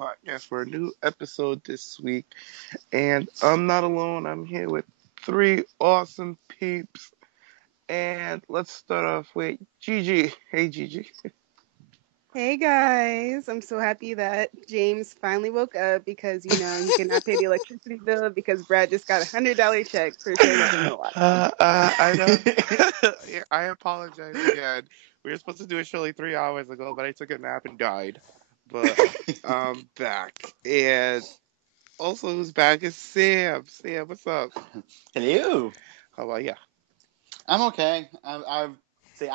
Podcast for a new episode this week. And I'm not alone. I'm here with three awesome peeps. And let's start off with Gigi. Hey, Gigi. Hey guys, I'm so happy that James finally woke up because he cannot pay the electricity bill because Brad just got $100 check for showing up in Milwaukee. I know. I apologize again. We were supposed to do a show like 3 hours ago, but I took a nap and died. But I'm back. And also, who's back is Sam. Sam, what's up? Hello. How are ya? I'm okay. I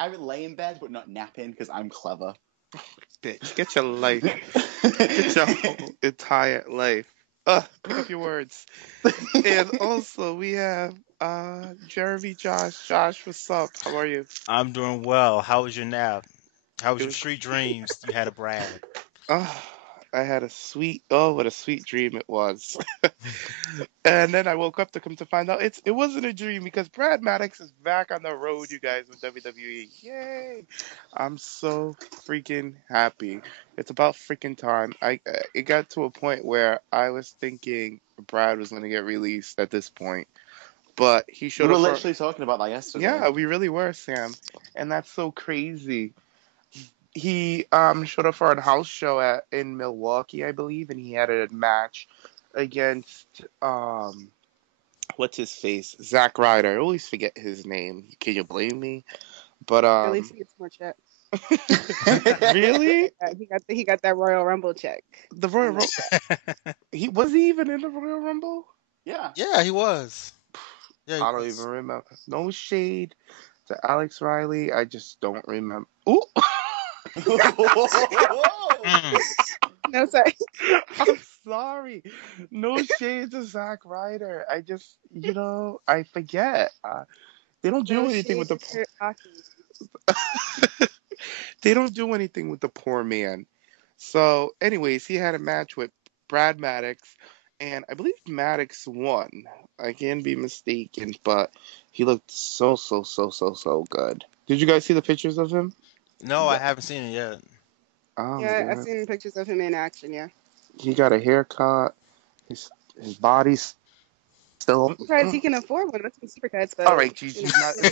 would lay in bed, but not napping because I'm clever. Bitch, get your life. Get your whole entire life. Pick up your words. And also, we have Jaymes Josh. Josh, what's up? How are you? I'm doing well. How was your nap? How was your sweet dreams? You had a Brad. I had what a sweet dream it was. And then I woke up to come to find out it wasn't a dream because Brad Maddox is back on the road, you guys, with WWE. Yay! I'm so freaking happy. It's about freaking time. It got to a point where I was thinking Brad was going to get released at this point. But he showed up. We were literally talking about that yesterday. Yeah, we really were, Sam. And that's so crazy. He showed up for a house show in Milwaukee, I believe, and he had a match against what's his face? Zack Ryder. I always forget his name. Can you blame me? But At least he gets more check. Really? He got that Royal Rumble check. The Royal Rumble. Was he even in the Royal Rumble? Yeah. Yeah, he was. Yeah, I don't even remember. No shade to Alex Riley. I just don't remember. Ooh. No, sorry. I'm sorry. No shade to Zack Ryder. I just, I forget. They don't do anything with the. They don't do anything with the poor man. So, anyways, he had a match with Brad Maddox, and I believe Maddox won. I can be mistaken, but he looked so good. Did you guys see the pictures of him? No, I haven't seen it yet. Yeah, I've seen pictures of him in action, yeah. He got a haircut. His body's still... I'm surprised he can afford one. That's some supercuts, but... All right, Gigi,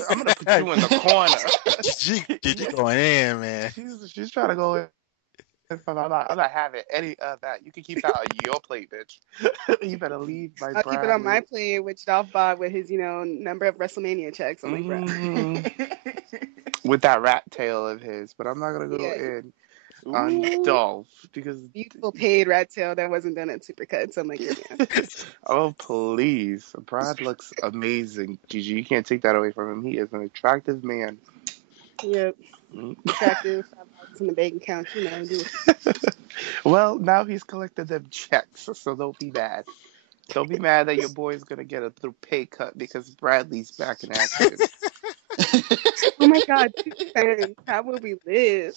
I'm going to put you in the corner. Gigi going in, man. She's trying to go in. I'm not having any of that. You can keep that on your plate, bitch. You better leave my I'll keep it on my plate, which Dolph bought with his, number of Wrestlemania checks. I'm like, bro. With that rat tail of his, but I'm not gonna go in on Dolph because beautiful paid rat tail that wasn't done at Supercuts. I'm like, yeah. Oh please, Brad looks amazing, Gigi. You can't take that away from him. He is an attractive man. Yep. Attractive, $5 in the bank account, Well, now he's collected them checks, so don't be mad. Don't be mad that your boy's gonna get a little pay cut because Bradley's back in action. Oh my God, how will we live?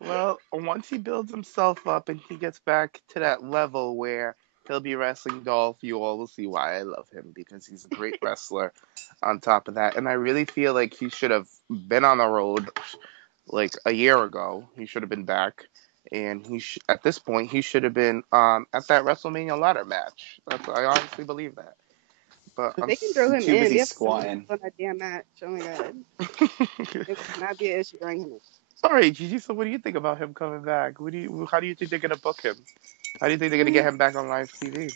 Well, once he builds himself up and he gets back to that level where he'll be wrestling Dolph, you all will see why I love him because he's a great wrestler on top of that. And I really feel like he should have been on the road like a year ago. He should have been back. And at this point, he should have been at that WrestleMania ladder match. I honestly believe that. But they can throw him in. They have squatting on that damn match. Oh my God. It would not be an issue throwing him in. All right, Gigi. So, what do you think about him coming back? How do you think they're gonna book him? How do you think they're gonna get him back on live TV?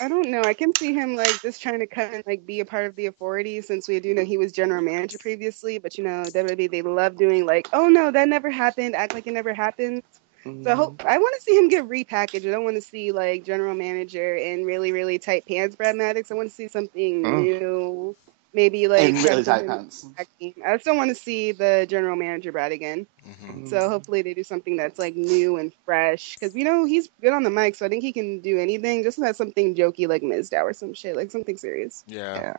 I don't know. I can see him just trying to come and be a part of the Authority since we do know he was general manager previously. But WWE, they love doing oh no, that never happened. Act like it never happened. Mm-hmm. So I want to see him get repackaged. I don't want to see general manager in really really tight pants Brad Maddox. I want to see something new. Maybe in really tight pants. I just don't want to see the general manager Brad again. Mm-hmm. So hopefully they do something that's new and fresh because he's good on the mic, so I think he can do anything. Just not something jokey like Mizdow or some shit, something serious. Yeah.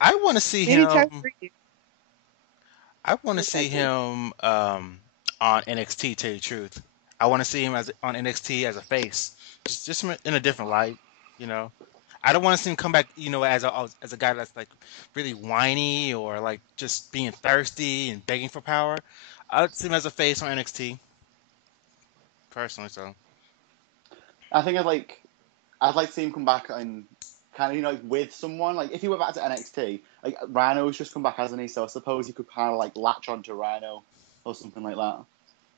I want to see him. I want to see him on NXT. Tell you the truth, I want to see him on NXT as a face, just in a different light. I don't want to see him come back, as a guy that's really whiny or just being thirsty and begging for power. I would see him as a face on NXT. personally. So I think I'd like to see him come back and kind of, like with someone. Like if he went back to NXT, like Rhino's just come back, hasn't he? So I suppose he could kind of like latch onto Rhino or something like that. I'd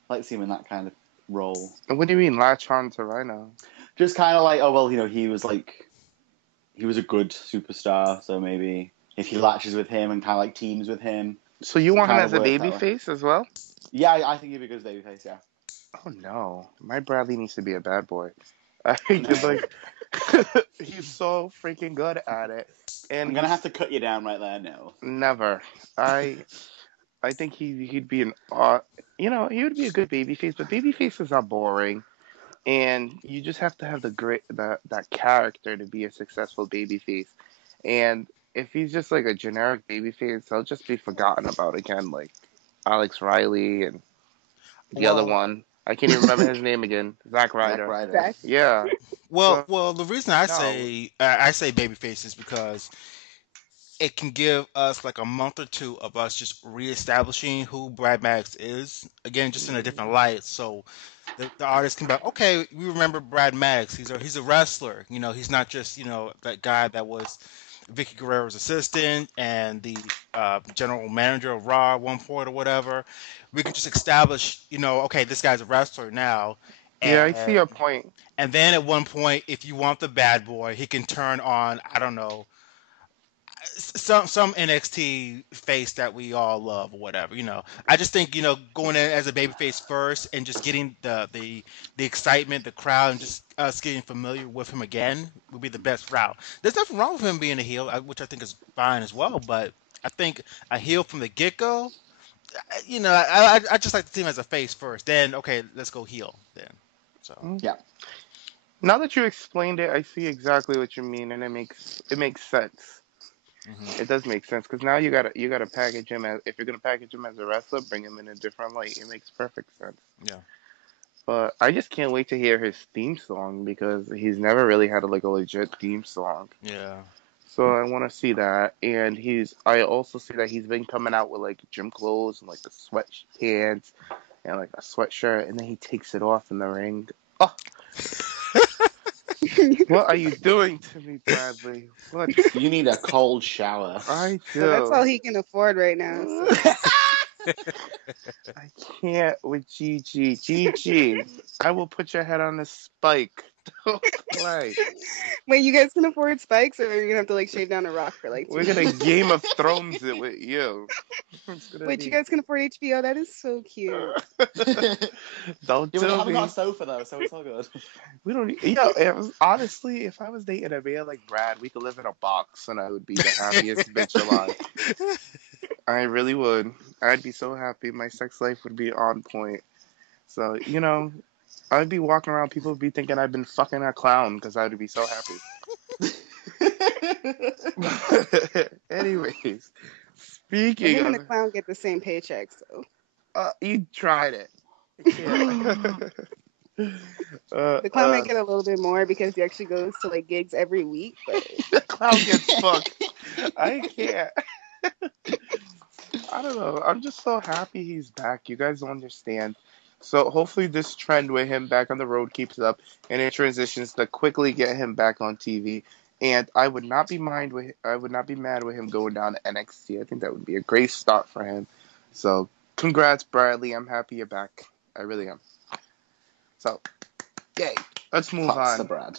like to see him in that kind of role. And what do you mean latch on to Rhino? Just kind of like, oh well, he was a good superstar, so maybe if he latches with him and kind of like teams with him. So you want him kind as of a work that way. babyface as well? Yeah, I think he'd be good as babyface. Yeah. Oh no, my Bradley needs to be a bad boy. I just like he's so freaking good at it, and I'm gonna have to cut you down right there. No. never. I think he'd be he would be a good babyface, but babyfaces are boring, and you just have to have that character to be a successful babyface. And if he's just like a generic babyface, he'll just be forgotten about again, like Alex Riley and the other one. I can't even remember his name again. Zack Ryder. Zach. Yeah. well, the reason I No. say babyface is because it can give us like a month or two of us just reestablishing who Brad Maddox is again, just in a different light. So the artist can be like, okay, we remember Brad Maddox. He's a wrestler. He's not just that guy that was Vicky Guerrero's assistant and the general manager of Raw at one point or whatever. We can just establish, okay, this guy's a wrestler now. Yeah, I see your point. And then at one point, if you want the bad boy, he can turn on, I don't know, some NXT face that we all love or whatever. I just think going in as a babyface first and just getting the excitement, the crowd, and just us getting familiar with him again would be the best route. There's nothing wrong with him being a heel, which I think is fine as well. But I think a heel from the get go, I just like to see him as a face first. Then okay, let's go heel then. So Yeah. Now that you explained it, I see exactly what you mean, and it makes sense. mhm. It does make sense because now you gotta package him as, if you're gonna package him as a wrestler, bring him in a different light. It makes perfect sense. Yeah. But I just can't wait to hear his theme song because he's never really had like a legit theme song. Yeah. So I want to see that, and I also see that he's been coming out with like gym clothes and like the sweatpants and like a sweatshirt, and then he takes it off in the ring. Oh, what are you doing to me, Bradley? What? You need a cold shower. I do. So that's all he can afford right now. So. I can't with Gigi. Gigi, I will put your head on a spike. Don't play. Wait, you guys can afford spikes, or are you gonna have to like shave down a rock for like 2 We're gonna months? Game of Thrones it with you. Wait, you guys can afford HBO? That is so cute. Don't Yeah, we tell haven't me. got a sofa though, so it's all good. We don't. Honestly, if I was dating a man like Brad, we could live in a box, and I would be the happiest bitch alive. I really would. I'd be so happy. My sex life would be on point. So I'd be walking around. People would be thinking I've been fucking a clown because I would be so happy. Anyways, And speaking him and of, the clown get the same paycheck, so you tried it. the clown might get a little bit more because he actually goes to like gigs every week. But The clown gets fucked. I can't. I don't know. I'm just so happy he's back. You guys don't understand. So hopefully this trend with him back on the road keeps up and it transitions to quickly get him back on TV. And I would not be mad with him going down to NXT. I think that would be a great start for him. So congrats, Bradley. I'm happy you're back. I really am. So, yay. Let's move Pops on. the Brad.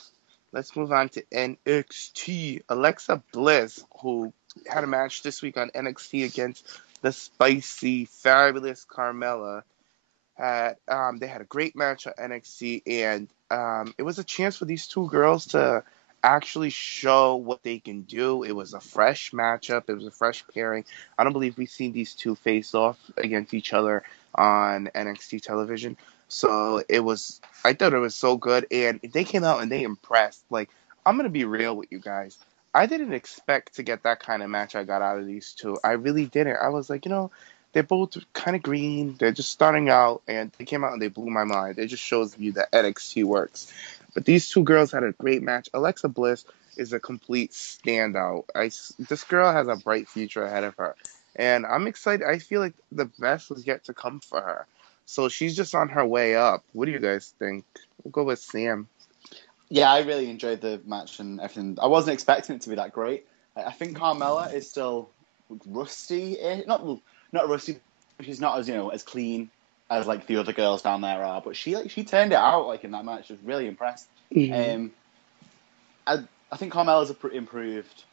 Let's move on to NXT. Alexa Bliss, who had a match this week on NXT against the spicy, fabulous Carmella. They had a great match on NXT, and it was a chance for these two girls to actually show what they can do. It was a fresh matchup. It was a fresh pairing. I don't believe we've seen these two face off against each other on NXT television. So I thought it was so good, and they came out and they impressed. Like, I'm gonna be real with you guys. I didn't expect to get that kind of match I got out of these two. I really didn't. I was like, they're both kind of green. They're just starting out, and they came out and they blew my mind. It just shows you that NXT works. But these two girls had a great match. Alexa Bliss is a complete standout. This girl has a bright future ahead of her, and I'm excited. I feel like the best was yet to come for her. So she's just on her way up. What do you guys think? We'll go with Sam. Yeah, I really enjoyed the match and everything. I wasn't expecting it to be that great. I think Carmella is still rusty. Not rusty. She's not as as clean as like the other girls down there are. But she turned it out like in that match. I was really impressed. Mm-hmm. I think Carmella's improved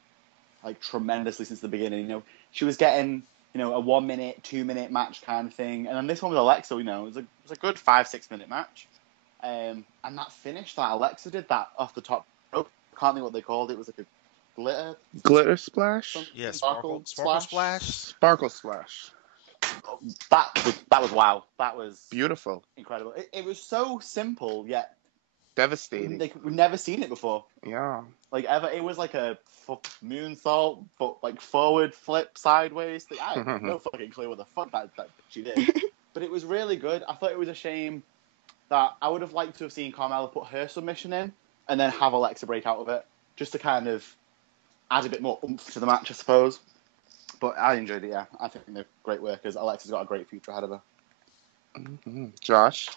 like tremendously since the beginning. She was getting a 1 minute, 2 minute match kind of thing, and then this one with Alexa, it was a good 5-6 minute match. And that finish that Alexa did that off the top rope, I can't think what they called it. It was like a glitter splash. Yeah, sparkle splash. Sparkle splash. That was wow. That was beautiful, incredible. It was so simple yet devastating. We've never seen it before. Yeah. Like ever, it was like a moonsault, but like forward flip sideways. I have no fucking clue what the fuck that she did, but it was really good. I thought it was a shame that I would have liked to have seen Carmella put her submission in and then have Alexa break out of it, just to kind of add a bit more oomph to the match, I suppose. But I enjoyed it. Yeah, I think they're great workers. Alexa's got a great future ahead of her. Mm-hmm. Josh.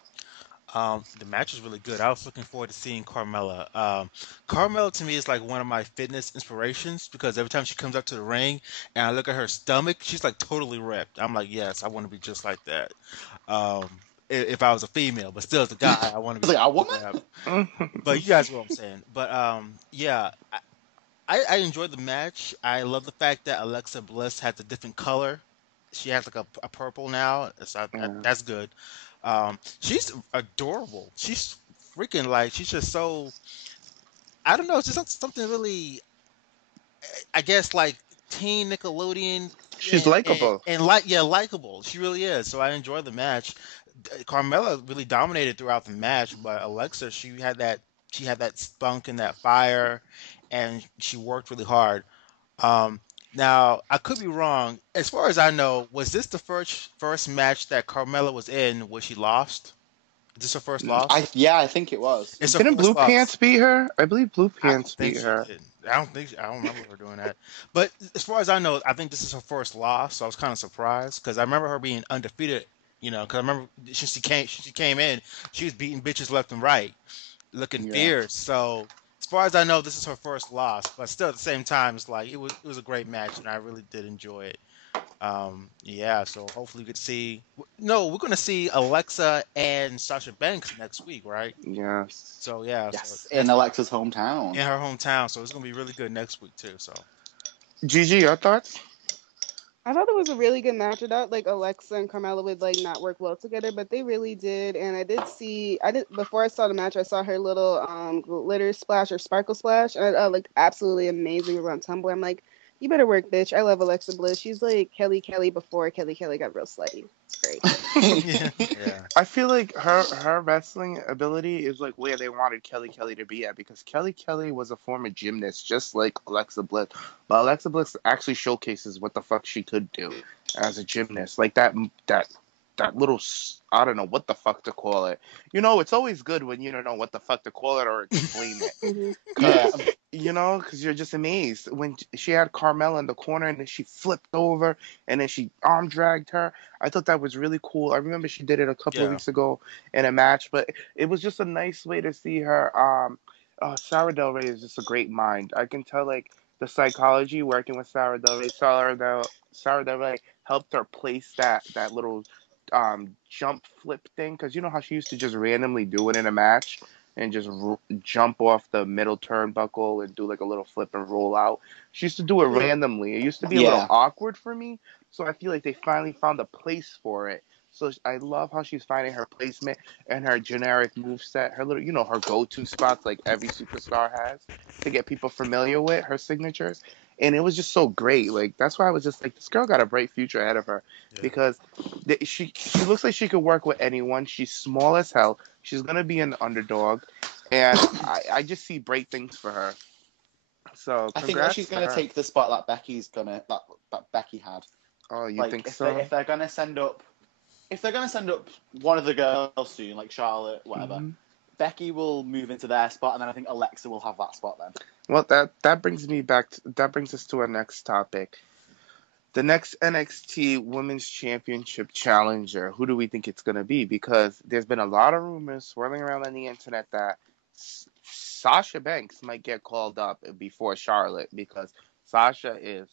The match was really good. I was looking forward to seeing Carmella. Carmella to me is like one of my fitness inspirations because every time she comes up to the ring and I look at her stomach, she's like totally ripped. I'm like, yes, I want to be just like that. If I was a female, but still as a guy, I want to be like a woman. But you guys know what I'm saying. But yeah, I enjoyed the match. I love the fact that Alexa Bliss has a different color. She has like a purple now. So that's good. She's adorable. She's freaking like she's just so. I don't know. It's just something really. I guess like teen Nickelodeon. She's likable and likable. She really is. So I enjoyed the match. Carmella really dominated throughout the match, but Alexa, she had that spunk and that fire, and she worked really hard. Now I could be wrong. As far as I know, was this the first match that Carmella was in where she lost? Is this her first loss? I think it was. Didn't Blue Pants beat her? I believe Blue Pants beat her. I don't remember her doing that. But as far as I know, I think this is her first loss. So I was kind of surprised because I remember her being undefeated. Because I remember since she came in, she was beating bitches left and right, looking fierce. So as far as I know, this is her first loss. But still, at the same time, it's like it was a great match, and I really did enjoy it. So hopefully we could see. No, we're gonna see Alexa and Sasha Banks next week, right? Yes. So yeah, yes, in Alexa's hometown. In her hometown, so it's gonna be really good next week too. So, Gigi, your thoughts? I thought it was a really good match. I thought like Alexa and Carmella would like not work well together, but they really did. And I did before I saw the match, I saw her little glitter splash or sparkle splash, and I looked absolutely amazing around Tumblr. I'm like, you better work, bitch. I love Alexa Bliss. She's like Kelly before Kelly got real slutty. It's great. Yeah. I feel like her wrestling ability is like where they wanted Kelly to be at, because Kelly was a former gymnast just like Alexa Bliss. But Alexa Bliss actually showcases what the fuck she could do as a gymnast. Like that little, I don't know what the fuck to call it. It's always good when you don't know what the fuck to call it or explain it. Because you're just amazed. When she had Carmella in the corner and then she flipped over and then she arm dragged her, I thought that was really cool. I remember she did it a couple of weeks ago in a match, but it was just a nice way to see her. Sarah Del Rey is just a great mind. I can tell like the psychology working with Sarah Del Rey. Sarah Del Rey helped her place that little jump flip thing, because you know how she used to just randomly do it in a match and just jump off the middle turnbuckle and do like a little flip and roll out. She used to do it randomly. It used to be a little awkward for me, so I feel like they finally found a place for it. So I love how she's finding her placement and her generic moveset, her little, her go-to spots like every superstar has to get people familiar with her signatures. And it was just so great. Like, that's why I was just like, this girl got a bright future ahead of her, because she looks like she could work with anyone. She's small as hell. She's going to be an underdog. And I just see bright things for her. So I think that she's going to take the spot that that Becky had. Oh, you think so? If they're going to send up one of the girls soon, like Charlotte, whatever, Becky will move into their spot, and then I think Alexa will have that spot then. Well, that brings us to our next topic. The next NXT Women's Championship challenger, who do we think it's going to be? Because there's been a lot of rumors swirling around on the internet that Sasha Banks might get called up before Charlotte because Sasha is,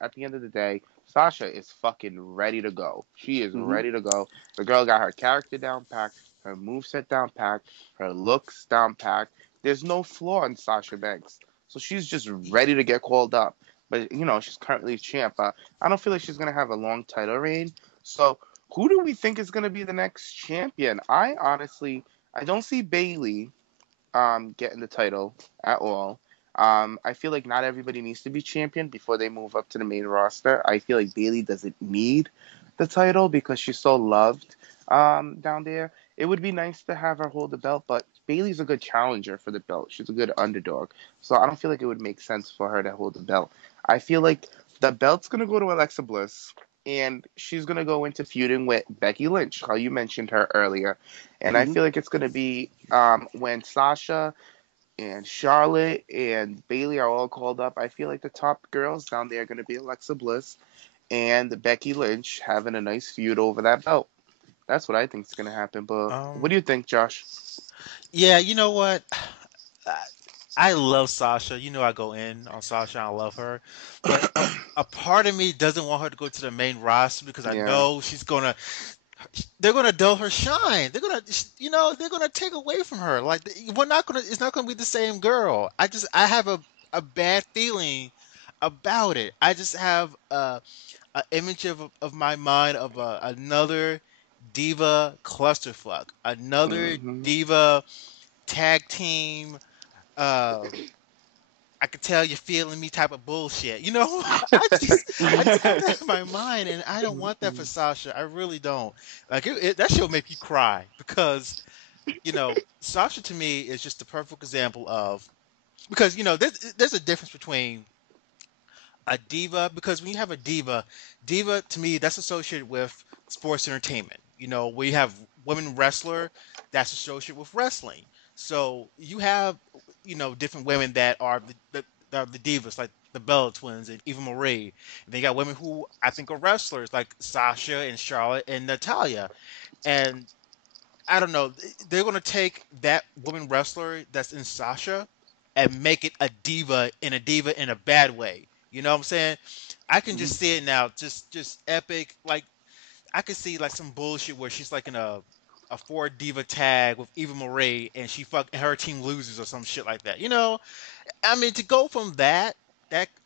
at the end of the day, Sasha is fucking ready to go. She is Mm-hmm. ready to go. The girl got her character down packed, her moveset down packed, her looks down packed. There's no flaw in Sasha Banks. So she's just ready to get called up. But, she's currently champ. I don't feel like she's going to have a long title reign. So who do we think is going to be the next champion? I don't see Bayley getting the title at all. I feel like not everybody needs to be champion before they move up to the main roster. I feel like Bayley doesn't need the title because she's so loved down there. It would be nice to have her hold the belt, but Bayley's a good challenger for the belt. She's a good underdog. So I don't feel like it would make sense for her to hold the belt. I feel like the belt's going to go to Alexa Bliss, and she's going to go into feuding with Becky Lynch, how you mentioned her earlier. And I Mm-hmm. feel like it's going to be when Sasha and Charlotte and Bayley are all called up. I feel like the top girls down there are going to be Alexa Bliss and Becky Lynch having a nice feud over that belt. That's what I think is going to happen. But what do Um, you think, Josh? yeah, you know what? I, I love Sasha. You know I go in on Sasha. I love her, but a part of me doesn't want her to go to the main roster because I Yeah. know they're gonna dull her shine. They're gonna take away from her. Like it's not gonna be the same girl. I have a bad feeling about it. I just have a image of my mind of another diva clusterfuck, another Hmm. diva tag team. Uh, I could tell you're feeling me type of bullshit. I just have that in my mind, and I don't want that for Sasha. I really don't. Like that should make you cry because Sasha to me is just the perfect example of because there's a difference between a diva because when you have a diva to me that's associated with sports entertainment. We have women wrestler that's associated with wrestling. So you have different women that are the divas like the Bella Twins and Eva Marie. And they got women who I think are wrestlers like Sasha and Charlotte and Natalia. And I don't know. They're gonna take that woman wrestler that's in Sasha and make it a diva in a bad way. You know what I'm saying? I can Mm-hmm. just see it now, just epic. Like I could see like some bullshit where she's like in a four diva tag with Eva Marie and and her team loses or some shit like that. I mean to go from that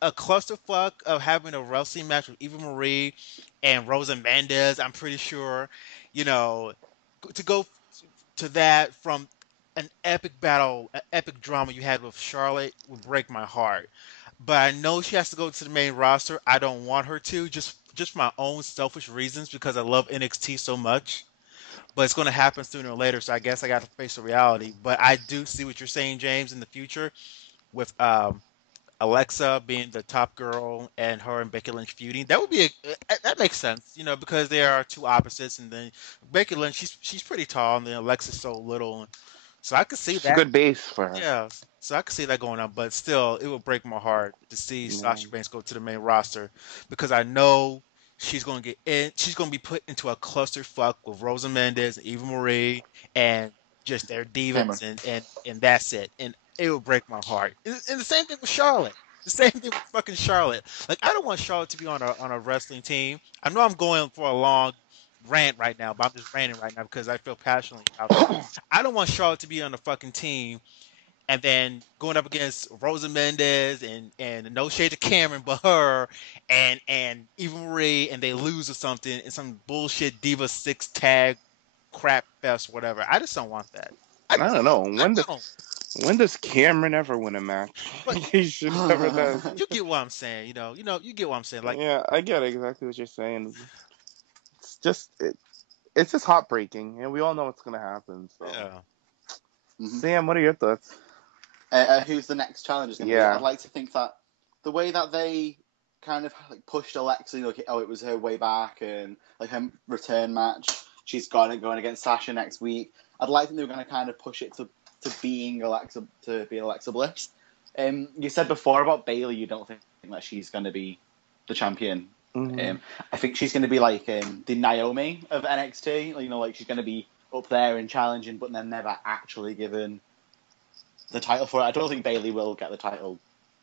a clusterfuck of having a wrestling match with Eva Marie and Rosa Mendez, I'm pretty sure, you know, to go to that from an epic battle, an epic drama you had with Charlotte would break my heart. But I know she has to go to the main roster. I don't want her to, just for my own selfish reasons because I love NXT so much. But it's going to happen sooner or later, so I guess I got to face the reality. But I do see what you're saying, James, in the future with Alexa being the top girl and her and Becky Lynch feuding. That would be that makes sense, because they are two opposites, and then Becky Lynch she's pretty tall, and then Alexa's so little, so I could see It's a that. good base for her. Yeah, so I could see that going on, but still, it would break my heart to see Yeah. Sasha Banks go to the main roster because I know she's going to get in. She's going to be put into a clusterfuck with Rosa Mendez, and Eva Marie, and just their Cameron. divas, and that's it. And it would break my heart. And the same thing with Charlotte. The same thing with fucking Charlotte. Like I don't want Charlotte to be on a wrestling team. I know I'm going for a long rant right now, but I'm just ranting right now because I feel passionately about this. I don't want Charlotte to be on a fucking team and then going up against Rosa Mendez and no shade to Cameron, but her and Eva Marie, and they lose or something in some bullshit Diva Six tag crap fest, whatever. I just don't want that. I I just don't know. I When does don't. when does Cameron ever win a match? But He should never does. you get what I'm saying. You get what I'm saying. Like Yeah, I get exactly what you're saying. It's just it's just heartbreaking, and we all know what's gonna happen. So, yeah. Mm-hmm. Sam, what are your thoughts? Who's the next challenger going to be? Yeah. I'd like to think that the way that they kind of like pushed Alexa, it was her way back and like her return match. She's going against Sasha next week. I'd like to think they were going to kind of push it to being Alexa Bliss. You said before about Bayley, you don't think that she's going to be the champion. Mm-hmm. I think she's going to be like the Naomi of NXT. Like she's going to be up there and challenging, but then never actually given the title for it. I don't think Bayley will get the title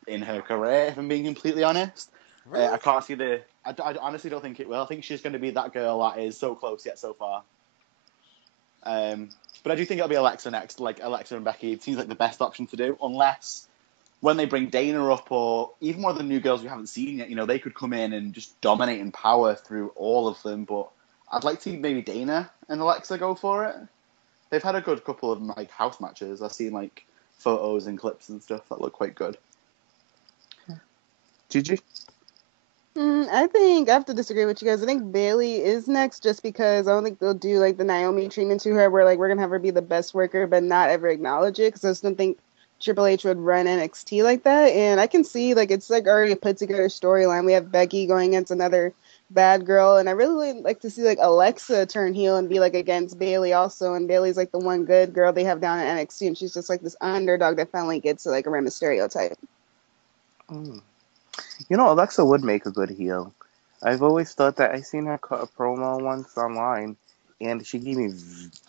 in her career, if I'm being completely honest. Really? I can't see I honestly don't think it will. I think she's going to be that girl that is so close yet so far. But I do think it'll be Alexa next, like Alexa and Becky. It seems like the best option to do, unless when they bring Dana up, or even one of the new girls we haven't seen yet, they could come in and just dominate and power through all of them. But I'd like to see maybe Dana and Alexa go for it. They've had a good couple of like house matches. I've seen like photos and clips and stuff that look quite good. Gigi? I think I have to disagree with you guys. I think Bailey is next just because I don't think they'll do like the Naomi treatment to her where like we're going to have her be the best worker but not ever acknowledge it because I just don't think Triple H would run NXT like that. And I can see like it's like already a put together storyline. We have Becky going against another bad girl and I really like to see like Alexa turn heel and be like against Bailey also. And Bailey's like the one good girl they have down at NXT and she's just like this underdog that finally gets to like a Rey Mysterio type. Mm. Alexa would make a good heel. I've always thought that. I seen her cut a promo once online, and she gave me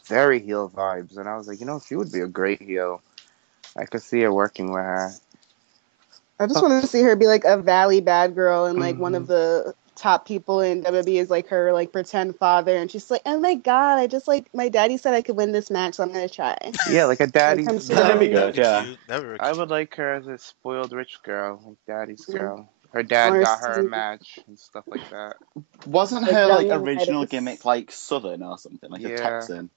very heel vibes. And I was like, she would be a great heel. I could see her working with her. I just want to see her be like a Valley bad girl and like one Mm-hmm. of the top people in WWE is like her like pretend father and she's like, oh my god, I just like my daddy said I could win this match, so I'm gonna try. Yeah, like a daddy's comes to girl. That'd be WWE. good, yeah. Cute. That'd be I cute. would like her as a spoiled rich girl, like daddy's Mhm. girl. Her dad Or got her a see match and stuff like that. Wasn't like her young like and original Titus. gimmick like Southern or something, like a Yeah. Texan?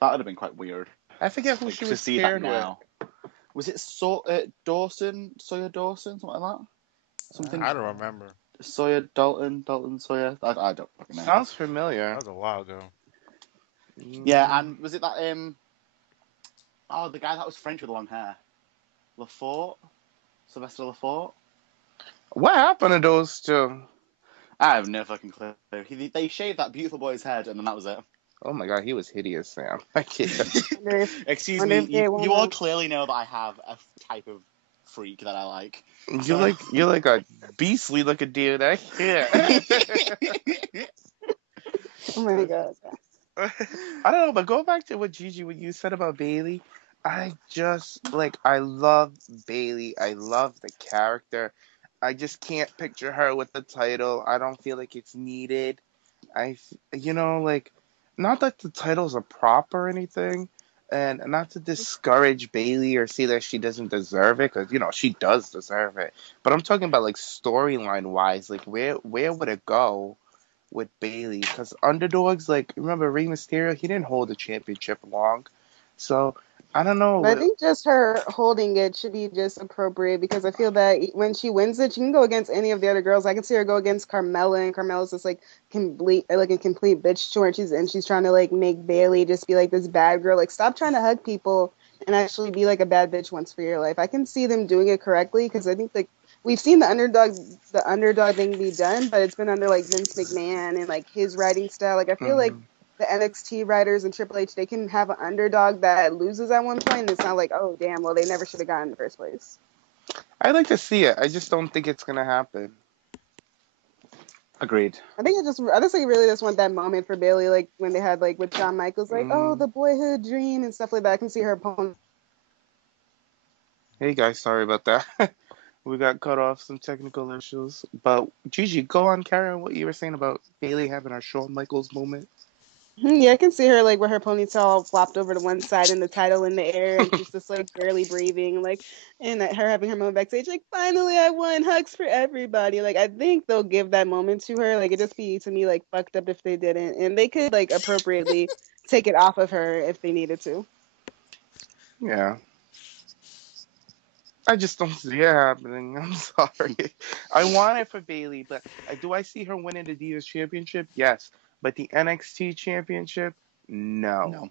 That would have been quite weird. I forget who Like she to was see that paired with. now. Was it Dawson, Sawyer Dawson, something like that? Something I don't remember. Sawyer Dalton Sawyer. I don't fucking know. Sounds That familiar. was a while ago. Yeah, and was it that the guy that was French with long hair, Lafort, Sylvester Lafort? What happened to those two? I have no fucking clue. They shaved that beautiful boy's head, and then that was it. Oh my god, he was hideous, Sam. I can't. Excuse wonder me, if they you all wanna- clearly know that I have a type of freak that I like. You're like a beastly looking dude. I can't. Oh my god. I don't know, but go back to what you said about Bailey. I love Bailey. I love the character. I just can't picture her with the title. I don't feel like it's needed. Not that the titles are proper or anything, and not to discourage Bailey or say that she doesn't deserve it, because she does deserve it. But I'm talking about like storyline wise, like where would it go with Bailey? Because underdogs, like remember Rey Mysterio, he didn't hold the championship long, so I don't know. But I think just her holding it should be just appropriate because I feel that when she wins it, she can go against any of the other girls. I can see her go against Carmella, and Carmella's just like a complete bitch to her, and she's trying to like make Bailey just be like this bad girl. Like stop trying to hug people and actually be like a bad bitch once for your life. I can see them doing it correctly because I think like we've seen the underdog thing be done, but it's been under like Vince McMahon and like his writing style. Like I feel like the NXT writers and Triple H, they can have an underdog that loses at one point, and it's not like, oh, damn, well, they never should have gotten in the first place. I'd like to see it. I just don't think it's gonna happen. Agreed. I just like really just want that moment for Bailey, like when they had like with Shawn Michaels, like, oh, the boyhood dream and stuff like that. I can see her opponent. Hey guys, sorry about that. We got cut off some technical issues. But Gigi, go on, carry on what you were saying about Bailey having our Shawn Michaels moment. Yeah, I can see her like with her ponytail flopped over to one side and the title in the air, and she's just like barely breathing, like, and her having her moment backstage, like, finally I won, hugs for everybody. Like, I think they'll give that moment to her. Like, it just be to me like fucked up if they didn't, and they could like appropriately take it off of her if they needed to. Yeah. I just don't see it happening. I'm sorry. I want it for Bailey, but do I see her winning the Divas Championship? Yes. But the NXT Championship? No.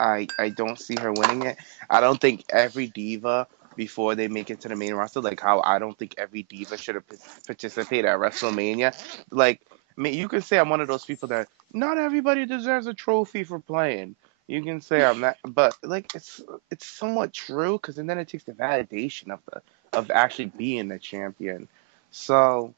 I don't see her winning it. I don't think every diva before they make it to the main roster, like how I don't think every diva should have participated at WrestleMania. Like, I mean, you can say I'm one of those people that not everybody deserves a trophy for playing. You can say I'm not, but like it's somewhat true because then it takes the validation of actually being the champion. So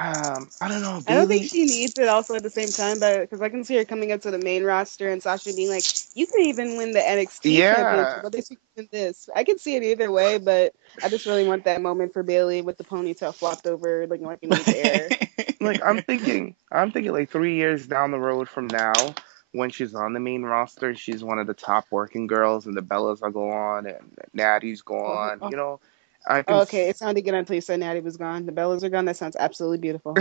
I don't know, I don't think Bailey. she needs it also at the same time, but because I can see her coming up to the main roster and Sasha being like, "You can even win the NXT championship, Yeah, but this you can win this." I can see it either way, but I just really want that moment for Bailey with the ponytail flopped over, looking like it needs air. like I'm thinking like 3 years down the road from now, when she's on the main roster, she's one of the top working girls, and the Bellas are gone, and Natty's Oh, gone. oh, I can. oh, okay, it sounded good until you said Natty was gone. The Bellas are gone. That sounds absolutely beautiful.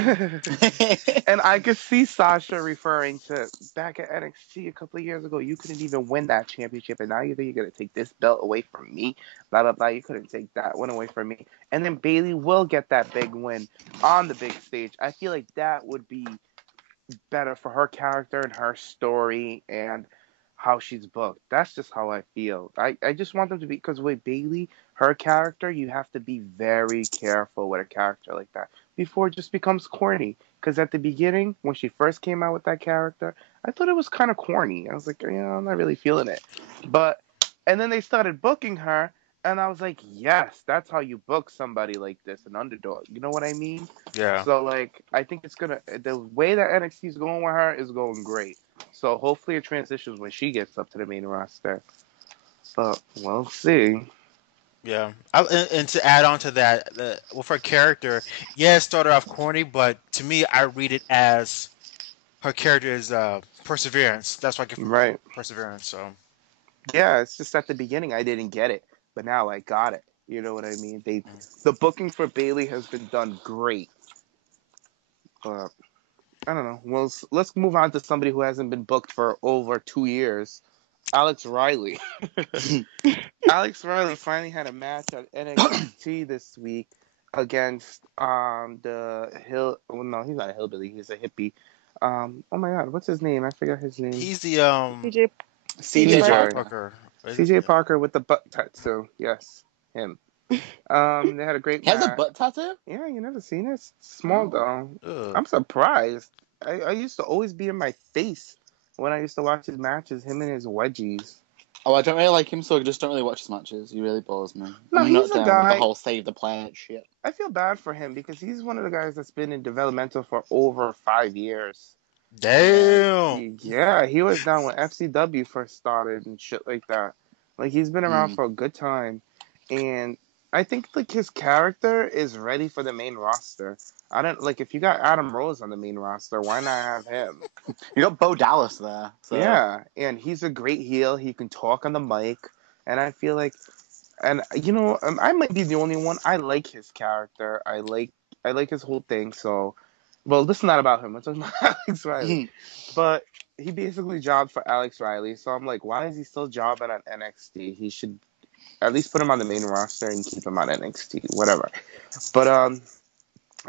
And I could see Sasha referring to back at NXT a couple of years ago. You couldn't even win that championship, and now you think you're gonna take this belt away from me? Blah blah blah. You couldn't take that one away from me. And then Bailey will get that big win on the big stage. I feel like that would be better for her character and her story and how she's booked. That's just how I feel. I just want them to be, because with Bailey, her character, you have to be very careful with a character like that before it just becomes corny. Because at the beginning, when she first came out with that character, I thought it was kind of corny. I was like, I'm not really feeling it. But, and then they started booking her, and I was like, yes, that's how you book somebody like this, an underdog. You know what I mean? Yeah. So like, I think the way that NXT is going with her is going great. So hopefully it transitions when she gets up to the main roster. But we'll see. Yeah, and to add on to that, with her character, yeah, it started off corny, but to me, I read it as her character is perseverance. That's why I give her Right. perseverance. So Yeah, it's just at the beginning I didn't get it, but now I got it. You know what I mean? The booking for Bailey has been done great. But I don't know. Well, let's move on to somebody who hasn't been booked for over 2 years. Alex Riley. Alex Riley finally had a match at NXT this week against the hill. Well, no, he's not a hillbilly. He's a hippie. Oh my God, what's his name? I forgot his name. he's the CJ CJ Parker. Parker. CJ Parker with the butt tattoo. Yes, him. They had a great He has a match. butt tattoo? Yeah, you never seen it? It's small though. Ugh. I'm surprised. I used to always be in my face when I used to watch his matches. Him and his wedgies. Oh, I don't really like him, so I just don't really watch his matches. He really bores me. No, I'm he's not a down with guy. the whole save the planet shit. I feel bad for him because he's one of the guys that's been in developmental for over 5 years. Damn. Yeah, he was down when FCW first started and shit like that. Like he's been around for a good time, and I think like his character is ready for the main roster. I don't like if you got Adam Rose on the main roster, why not have him? You got Bo Dallas there. So. Yeah, and he's a great heel. He can talk on the mic, and I feel like, and I might be the only one. I like his character. I like his whole thing. So, well, this is not about him. It's about Alex Riley, but he basically jobbed for Alex Riley. So I'm like, why is he still jobbing on NXT? He should at least put him on the main roster and keep him on NXT, whatever. But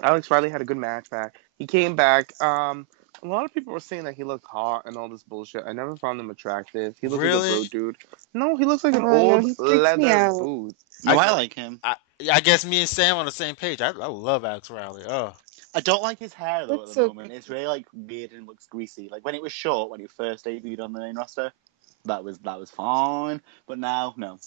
Alex Riley had a good match back. He came back. A lot of people were saying that he looked hot and all this bullshit. I never found him attractive. He looked like a bro dude. No, he looks like an no, old he freaks me leather out. boot. I like him. I guess me and Sam on the same page. I love Alex Riley. Oh, I don't like his hair though That's at the so moment. It's really like weird and looks greasy. Like when it was short, when he first debuted on the main roster, that was fine. But now, no.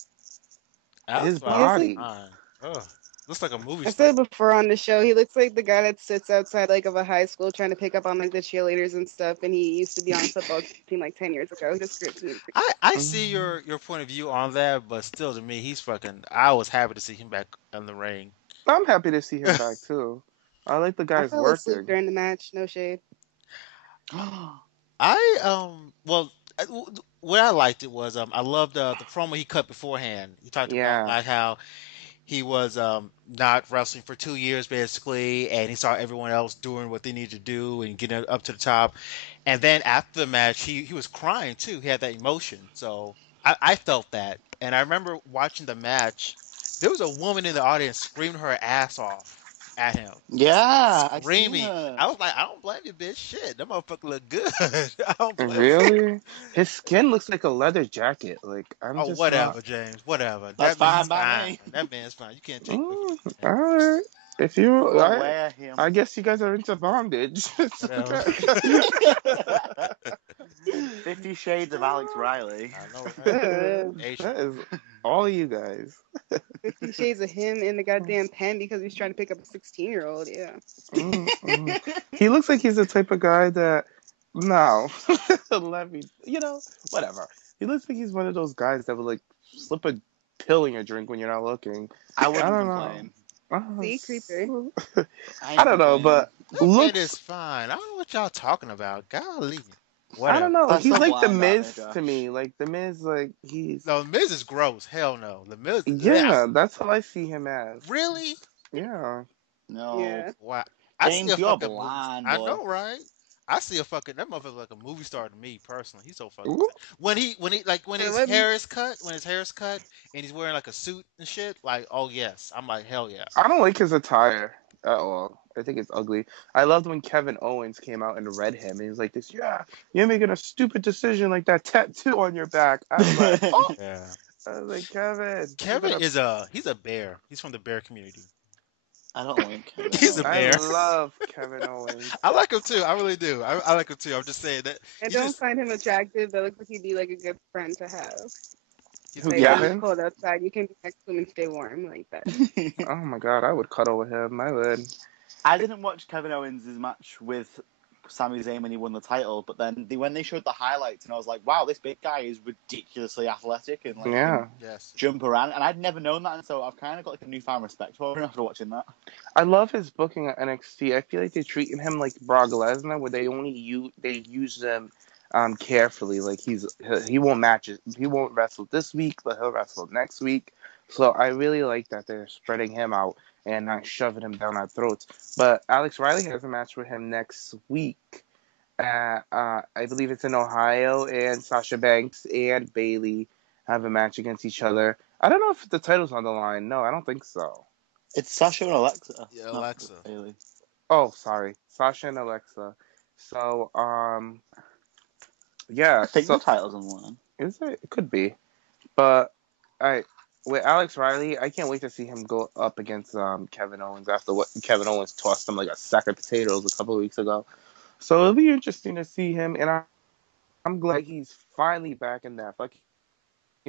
Alex His Riley's body. fine. Oh, looks like a movie I star. said before on the show, he looks like the guy that sits outside like of a high school trying to pick up on like the cheerleaders and stuff. And he used to be on a football team like 10 years ago. He just screams me. I see your point of view on that, but still, to me, he's fucking. I was happy to see him back in the ring. I'm happy to see him back too. I like the I guy's fell asleep working. during the match. No shade. Well, what I liked it was I loved the promo he cut beforehand. He talked about Yeah. like how he was not wrestling for 2 years basically, and he saw everyone else doing what they needed to do and getting up to the top. And then after the match, he was crying too. He had that emotion, so I felt that. And I remember watching the match. There was a woman in the audience screaming her ass off at him. Yeah, I Screaming. her. I was like, I don't blame you, bitch. Shit, that motherfucker look good. I don't blame him. Really? His skin looks like a leather jacket. Like I'm Oh, just whatever, not. James. Whatever. That's That man's fine by fine. me. That man's fine. You can't take the All right. If you, We'll I, wear him. I guess you guys are into bondage. It's whatever. okay. 50 Shades of Alex Riley. I know, right? that Asian. is all you guys. 50 Shades of him in the goddamn pen because he's trying to pick up a 16-year-old. Yeah. He looks like he's the type of guy that no, let me, whatever. He looks like he's one of those guys that would like slip a pill in your drink when you're not looking. I I wouldn't don't complain. know. See, creeper. I don't know, but That kid looks. is fine. I don't know what y'all talking about. Golly. I don't Whatever. know. That's He's so like the bland, aren't Miz they, to Josh? me. Like the Miz, like he's. No, Miz is gross. Hell no. The Miz. Yeah, that's how I see him as. Really? Yeah. No. Yeah. Wow. I see James, a you're fucking movie. blind, I boy. know, right? I see a fucking that motherfucker like a movie star to me personally. He's so fucking Ooh. when he like when Wait, his let me- hair is cut, and he's wearing like a suit and shit, like oh yes, I'm like hell yeah. I don't like his attire at all. I think it's ugly. I loved when Kevin Owens came out and read him. And he was like, "This, yeah, you're making a stupid decision like that tattoo on your back." I was like, "Oh." Yeah. I was like, Kevin. Kevin is he's a bear. He's from the bear community. I don't like Kevin He's a Owens. I bear. love Kevin Owens. I like him too. I really do. I like him too. I'm just saying that I he don't just find him attractive. That looks like he'd be like a good friend to have. he's Who, Like Yeah. when it's Kevin? cold outside, you can be next to him and stay warm like that. Oh my god, I would cuddle with him. I would. I didn't watch Kevin Owens' match with Sami Zayn when he won the title, but then when they showed the highlights, and I was like, wow, this big guy is ridiculously athletic and like Yeah. can yes. jump around, and I'd never known that, and so I've kind of got like a newfound respect for him after watching that. I love his booking at NXT. I feel like they're treating him like Brock Lesnar, where they use him carefully. Like he won't he won't wrestle this week, but he'll wrestle next week. So I really like that they're spreading him out and not shoving him down our throats. But Alex Riley has a match with him next week. I believe it's in Ohio, and Sasha Banks and Bailey have a match against each other. I don't know if the title's on the line. No, I don't think so. It's Sasha and Alexa. Yeah, not Alexa. Bailey. Oh, sorry, Sasha and Alexa. So, yeah. I think So the title's on the line. is it? It could be, but with Alex Riley, I can't wait to see him go up against Kevin Owens after what Kevin Owens tossed him like a sack of potatoes a couple of weeks ago. So it'll be interesting to see him, and I'm glad he's finally back in that fucking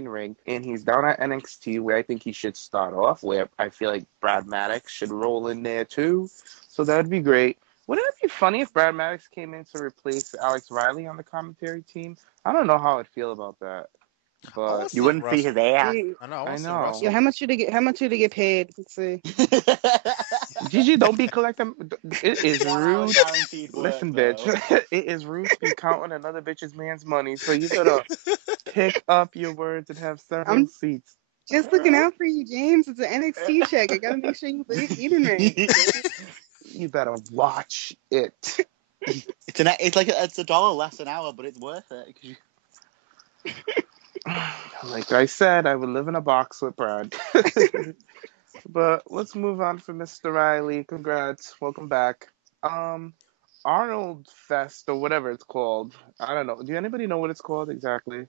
ring, and he's down at NXT where I think he should start off. Where I feel like Brad Maddox should roll in there too. So that'd be great. Wouldn't it be funny if Brad Maddox came in to replace Alex Riley on the commentary team? I don't know how I'd feel about that, I but wanna see You him wouldn't see his wrestle. ass. Hey, I know. I want I to see him know. wrestle. yeah, how much should he get paid? Let's see. Gigi, don't be collecting. It is 1 hour rude. guaranteed work, Listen, though. bitch. It is rude to be counting another bitch's man's money. So you gotta pick up your words and have several I'm- seats. Just looking out for you, James. It's an NXT check. I gotta make sure you eating right. You better watch it. It's $1 less an hour, but it's worth it. 'Cause Like I said, I would live in a box with Brad. But let's move on from Mr. Riley. Congrats. Welcome back. Arnold Fest or whatever it's called. I don't know. Do anybody know what it's called exactly?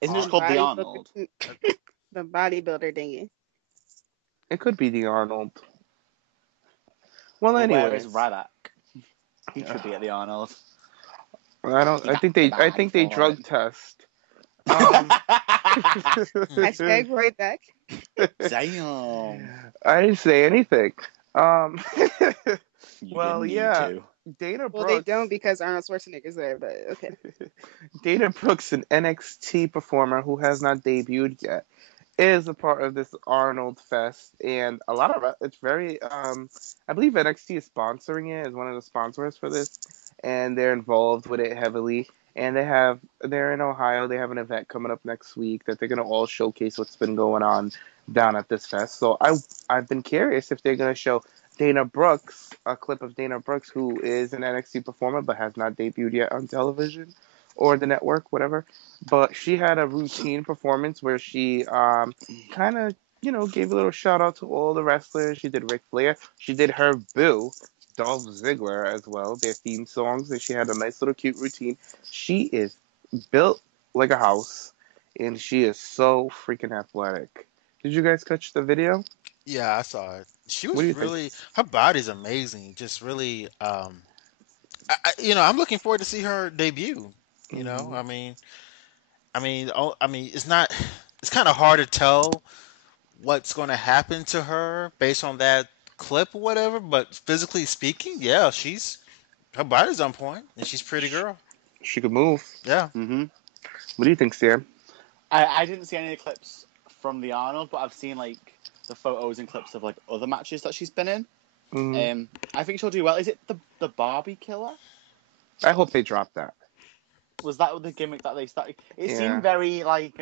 Isn't it just called the Bodybuilder- Arnold? The bodybuilder thingy. It could be the Arnold. Well, Where anyways, is Ryback? He should be at the Arnold. I don't. He I got think the they body for drug it. test. Hashtag right back. Damn. I didn't say anything. You Well, didn't need yeah. to. Dana Well, Brooks. they don't because Arnold Schwarzenegger's there, but okay. Dana Brooks, an NXT performer who has not debuted yet, is a part of this Arnold Fest, and a lot of it's very. I believe NXT is sponsoring it, is one of the sponsors for this, and they're involved with it heavily. And they're in Ohio. They have an event coming up next week that they're gonna all showcase what's been going on down at this fest. So I've been curious if they're gonna show Dana Brooks, a clip of Dana Brooks, who is an NXT performer but has not debuted yet on television or the network, whatever. But she had a routine performance where she kind of, gave a little shout out to all the wrestlers. She did Ric Flair. She did her boo, Dolph Ziggler, as well, their theme songs. And she had a nice little cute routine. She is built like a house, and she is so freaking athletic. Did you guys catch the video? Yeah, I saw it. She What was do you think? really her body's amazing. Just really, I'm looking forward to see her debut. You know, Mhm. it's not. It's kind of hard to tell what's going to happen to her based on that clip or whatever. But physically speaking, yeah, her body's on point and she's a pretty She, girl. she could move. Yeah. Mm-hmm. What do you think, Sam? I didn't see any of the clips from the Arnold, but I've seen like the photos and clips of like other matches that she's been in. Mm, I think she'll do well. Is it the Barbie Killer? I hope they drop that. Was that the gimmick that they started? It Yeah. seemed very like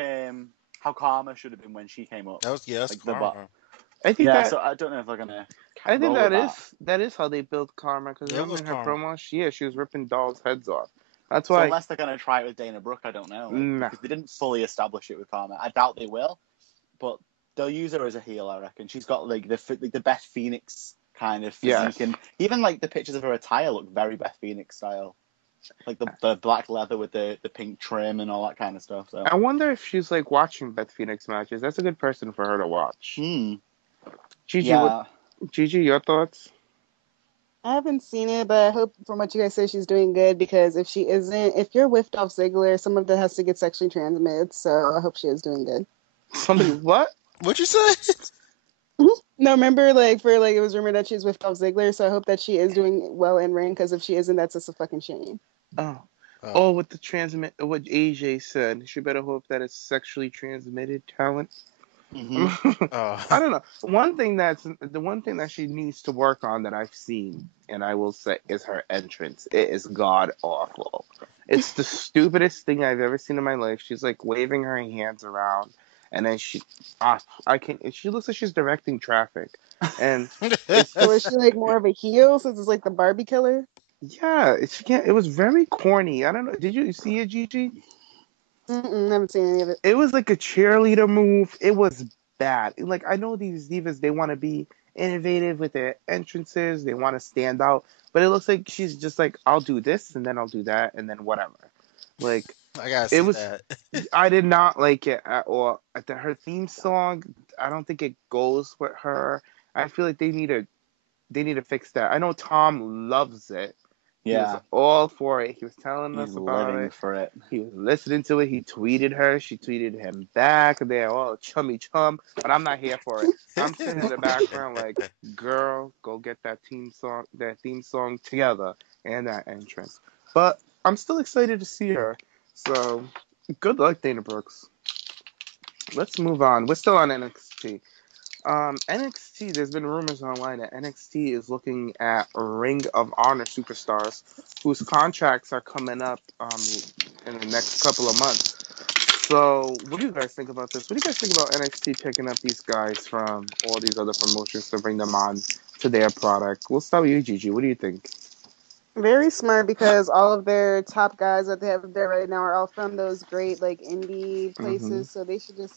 how Karma should have been when she came up. That's Like the karma. I think Yeah, that so I don't know if they're gonna I think roll with that is how they build Karma. Because Yeah, it remember was in her karma. promo, she was ripping dolls' heads off. That's So why. unless they're gonna try it with Dana Brooke, I don't know. Like, Nah. because they didn't fully establish it with Karma. I doubt they will, but they'll use her as a heel. I reckon she's got like the Beth Phoenix kind of physique, Yes. and even like the pictures of her attire look very Beth Phoenix style, like the black leather with the pink trim and all that kind of stuff. So I wonder if she's like watching Beth Phoenix matches. That's a good person for her to watch. Gigi, yeah, Gigi, your thoughts? I haven't seen it, but I hope from what you guys say she's doing good because if she isn't, if you're with Dolph Ziggler, some of that has to get sexually transmitted. So I hope she is doing good. Somebody what? What'd you say? No, remember, like for like it was rumored that she's with Dolph Ziggler, so I hope that she is doing well in ring because if she isn't, that's just a fucking shame. Oh. Oh. Oh, with the transmit, what AJ said, she better hope that it's sexually transmitted talent. Oh. I don't know. The one thing that she needs to work on that I've seen, and I will say, is her entrance. It is god awful. It's the stupidest thing I've ever seen in my life. She's like waving her hands around, and then I can't. She looks like she's directing traffic, and it's So is just she like more of a heel since it's like the Barbie killer? yeah. She can't. It was very corny. I don't know. Did you see it, Gigi? Haven't seen any of it. It was like a cheerleader move. It was bad. Like I know these divas, they want to be innovative with their entrances. They want to stand out, but it looks like she's just like, I'll do this and then I'll do that and then whatever. Like I gotta it see was. that. I did not like it at all. Her theme song, I don't think it goes with her. I feel like they need to fix that. I know Tom loves it. He was yeah, all for it. He was telling he's us about living it. for it. He was listening to it. He tweeted her. She tweeted him back. They're all chummy chum. But I'm not here for it. I'm sitting in the background like, girl, go get that theme song together and that entrance. But I'm still excited to see her. So good luck, Dana Brooks. Let's move on. We're still on NXT. NXT, there's been rumors online that NXT is looking at Ring of Honor superstars whose contracts are coming up in the next couple of months. So, what do you guys think about this? What do you guys think about NXT picking up these guys from all these other promotions to bring them on to their product? We'll start with you, Gigi. What do you think? Very smart because all of their top guys that they have there right now are all from those great like indie Mm-hmm. places. So they should just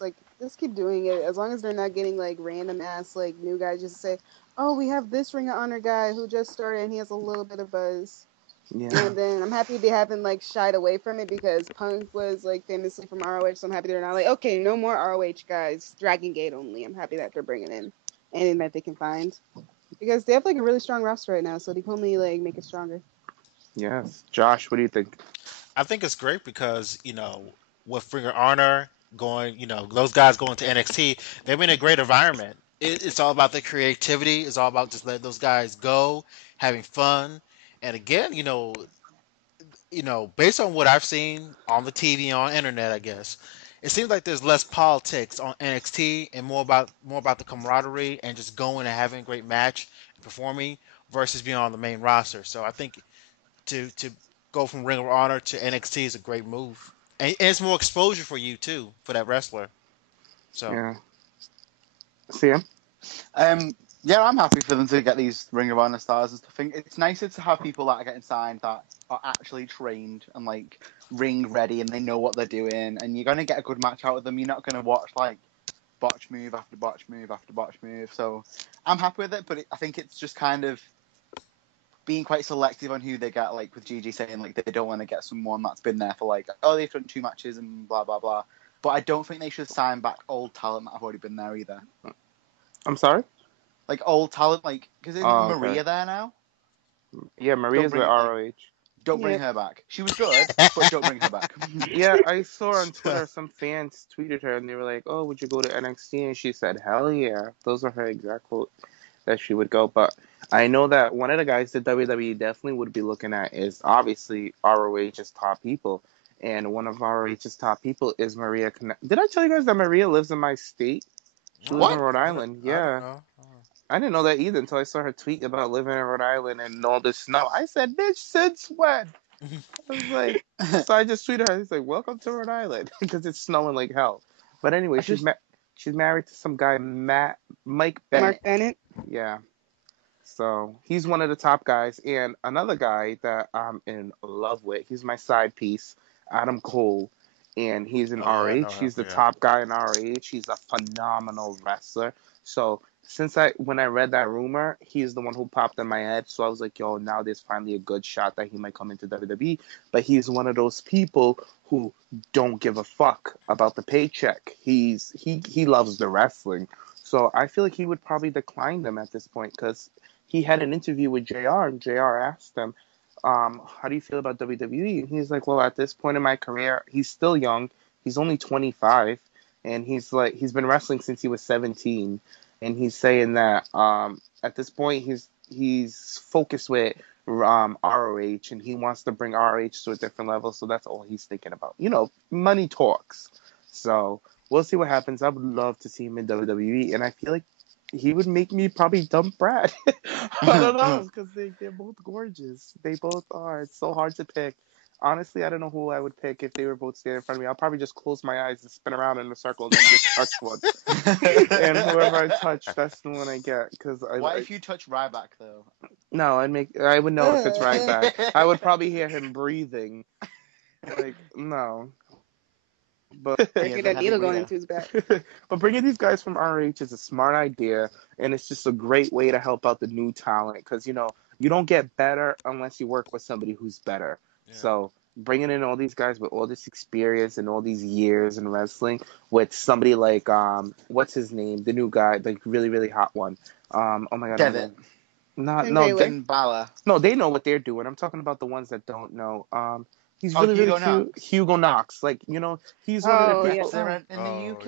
keep doing it as long as they're not getting like random ass like new guys just say, "Oh, we have this Ring of Honor guy who just started and he has a little bit of buzz." Yeah. And then I'm happy they haven't like shied away from it because Punk was like famously from ROH. So I'm happy they're not like, okay, no more ROH guys, Dragon Gate only. I'm happy that they're bringing in anything that they can find because they have like a really strong roster right now. So they can only like make it stronger. Yes. Josh, what do you think? I think it's great because, with Ring of Honor going, those guys going to NXT, they're in a great environment. It's all about the creativity. It's all about just letting those guys go, having fun. And again, based on what I've seen on the TV, on internet, I guess, it seems like there's less politics on NXT and more about the camaraderie and just going and having a great match and performing versus being on the main roster. So I think to go from Ring of Honor to NXT is a great move, and it's more exposure for you too for that wrestler. So Yeah. Sam? Yeah, I'm happy for them to get these Ring of Honor stars and stuff. I think it's nicer to have people that are getting signed that are actually trained and like ring ready and they know what they're doing, and you're gonna get a good match out of them. You're not gonna watch like botch move after botch move after botch move. So I'm happy with it, but I think it's just kind of being quite selective on who they get. Like with Gigi saying like they don't want to get someone that's been there for like, oh, they've done 2 matches and blah blah blah. But I don't think they should sign back old talent that have already been there either. I'm sorry? Like old talent, like because isn't Oh, okay. Maria there now? Yeah, Don't Maria's bring with it like ROH. Don't bring Yep. her back. She was good, but don't bring her back. Yeah, I saw on Twitter some fans tweeted her and they were like, "Oh, would you go to NXT?" And she said, "Hell yeah." Those are her exact quote that she would go. But I know that one of the guys that WWE definitely would be looking at is obviously ROH's top people. And one of ROH's top people is Maria. Did I tell you guys that Maria lives in my state? She lives in What? Rhode Island. I don't Yeah. know. I didn't know that either until I saw her tweet about living in Rhode Island and all this snow. I said, "Bitch, since when?" I was like, so I just tweeted her. He's like, "Welcome to Rhode Island," because it's snowing like hell. But anyway, I just she's married to some guy, Mike Bennett. Mark Bennett. Yeah, so he's one of the top guys, and another guy that I'm in love with. He's my side piece, Adam Cole, and he's in Oh yeah, I know RH. him. He's the Yeah. top guy in RH. He's a phenomenal wrestler. So when I read that rumor, he's the one who popped in my head. So I was like, yo, now there's finally a good shot that he might come into WWE. But he's one of those people who don't give a fuck about the paycheck. He loves the wrestling. So I feel like he would probably decline them at this point because he had an interview with JR, and JR asked him, how do you feel about WWE? And he's like, well, at this point in my career, he's still young. He's only 25, and he's been wrestling since he was 17, and he's saying that at this point he's focused with ROH, and he wants to bring ROH to a different level. So that's all he's thinking about. Money talks. So we'll see what happens. I would love to see him in WWE, and I feel like he would make me probably dump Brad. I don't know, because they're both gorgeous. They both are. It's so hard to pick. Honestly, I don't know who I would pick if they were both standing in front of me. I'll probably just close my eyes and spin around in a circle and then just touch one. And whoever I touch, that's the one I get. What if you touch Ryback though? No, I would know if it's right back. I would probably hear him breathing. Like, no. But Get that needle going into his back. but bringing these guys from RH is a smart idea, and it's just a great way to help out the new talent because you don't get better unless you work with somebody who's better. Yeah. So bringing in all these guys with all this experience and all these years in wrestling with somebody like what's his name, the new guy, the really really hot one. Oh my god, Devitt. Finn Balor. no, they know what they're doing. I'm talking about the ones that don't know. He's really, Hugo really cute. Knox. Hugo Knox. Like, he's one of the yeah. people. They're in the Oh, UK.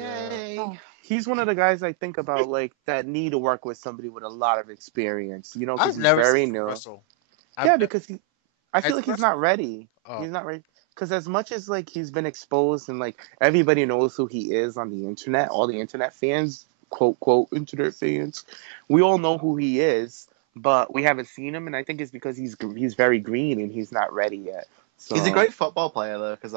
Oh. He's one of the guys I think about, like, that need to work with somebody with a lot of experience, because I've he's never very seen him new. wrestle. Yeah, because I feel Has like he he's not ready. Oh. He's not ready. Because as much as, like, he's been exposed and, like, everybody knows who he is on the internet, all the internet fans, quote, quote, internet fans, we all know who he is, but we haven't seen him, and I think it's because he's very green and he's not ready yet. So, He's a great football player though, because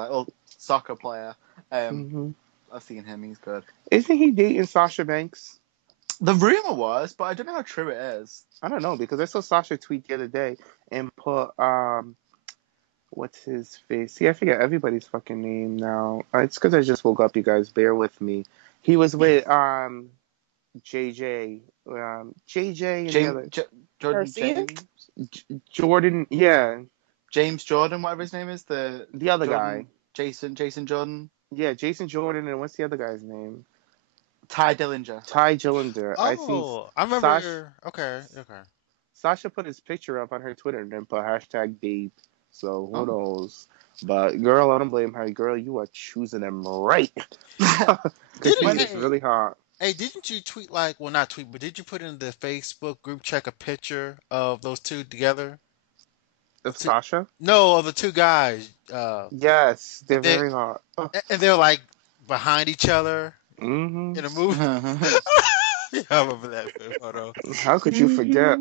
soccer player. mhm. I've seen him. He's good. Isn't he dating Sasha Banks? The rumor was, but I don't know how true it is. I don't know because I saw Sasha tweet the other day and put what's his face? See, I forget everybody's fucking name now. It's because I just woke up. You guys, bear with me. He was with JJ, JJ, and the other Jordan. Yeah, Jaymes Jordan, whatever his name is, the other Jordan, guy. Jason Jordan. Yeah, Jason Jordan, and what's the other guy's name? Ty Dillinger. Ty Dillinger. I remember. Okay. Sasha put his picture up on her Twitter and then put hashtag babe. So who knows? But girl, I don't blame her. Girl, you are choosing them right. Because he's really hot. Hey, didn't you tweet not tweet, but did you put in the Facebook group check a picture of those two together? Of Sasha? No, of the two guys. Yes, they're very hot. And they're like behind each other Mm-hmm. in a movie. Yeah, I remember that photo. How could you forget?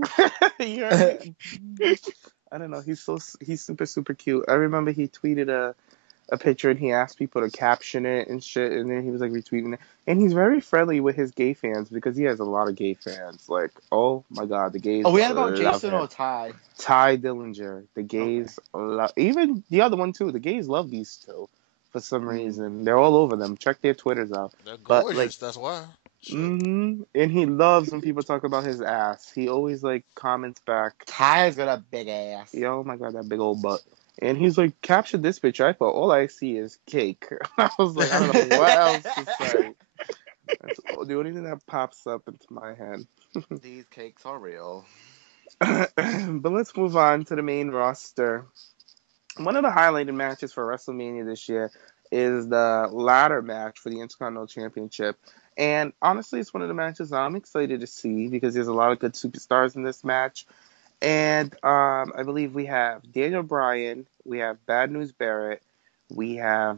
I don't know. He's super super cute. I remember he tweeted a picture and he asked people to caption it and shit, and then he was like retweeting it. And he's very friendly with his gay fans because he has a lot of gay fans. Like, oh my god, the gays. Oh, we had about love Jason him. or Ty? Ty Dillinger. The gays love, even the other one too. The gays love these two for some reason. They're all over them. Check their Twitters out. They're gorgeous. But, that's why. And he loves when people talk about his ass. He always like comments back. Ty's got a big ass. Yo, oh my god, that big old butt. And he's like, capture this picture. I thought all I see is cake. I was like, I don't know what else to say. That's the only thing that pops up into my head. These cakes are real. But let's move on to the main roster. one of the highlighted matches for WrestleMania this year is the ladder match for the Intercontinental Championship. And honestly, it's one of the matches I'm excited to see because there's a lot of good superstars in this match. And I believe we have Daniel Bryan, we have Bad News Barrett, we have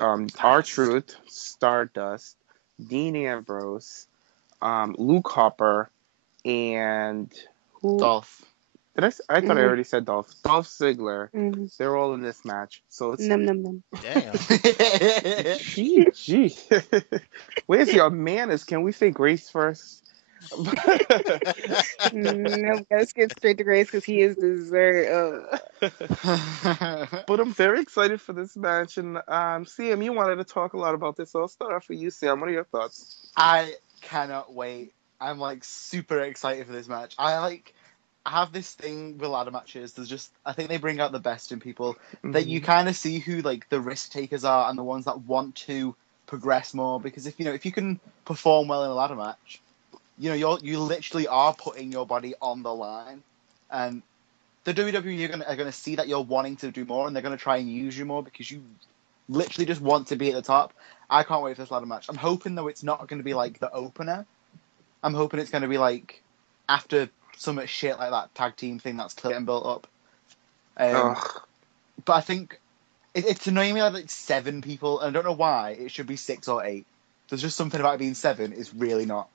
R-Truth, Stardust, Dean Ambrose, Luke Harper, and who? Dolph. I thought I already said Dolph. Dolph Ziggler. Mm-hmm. They're all in this match. So it's Num num num. Damn. gee. Where's your manners? Can we say grace first? No, gotta skip straight to Grace because he is dessert. But I'm very excited for this match. And Sam, you wanted to talk a lot about this, so I'll start off with you, Sam. What are your thoughts? I cannot wait. I'm like super excited for this match. I have this thing with ladder matches. I think they bring out the best in people. That you kind of see who like the risk takers are and the ones that want to progress more. Because if you can perform well in a ladder match, you literally are putting your body on the line, and the WWE are gonna see that you're wanting to do more, and they're gonna try and use you more because you literally just want to be at the top. I can't wait for this ladder match. I'm hoping though it's not going to be like the opener. I'm hoping it's going to be like after some shit like that tag team thing that's clearly getting built up. But I think it's annoying me that it's 7 people, and I don't know why it should be 6 or 8. There's just something about it being 7 is really not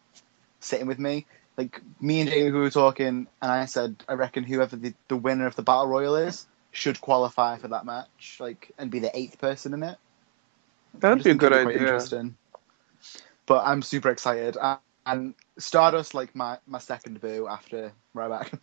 sitting with me. Like me and Jamie, who were talking, and I said I reckon whoever the winner of the Battle Royal is should qualify for that match, like, and be the 8th person in it. That'd be a good idea. Interesting. But I'm super excited. And Stardust, like my second boo after Ryback.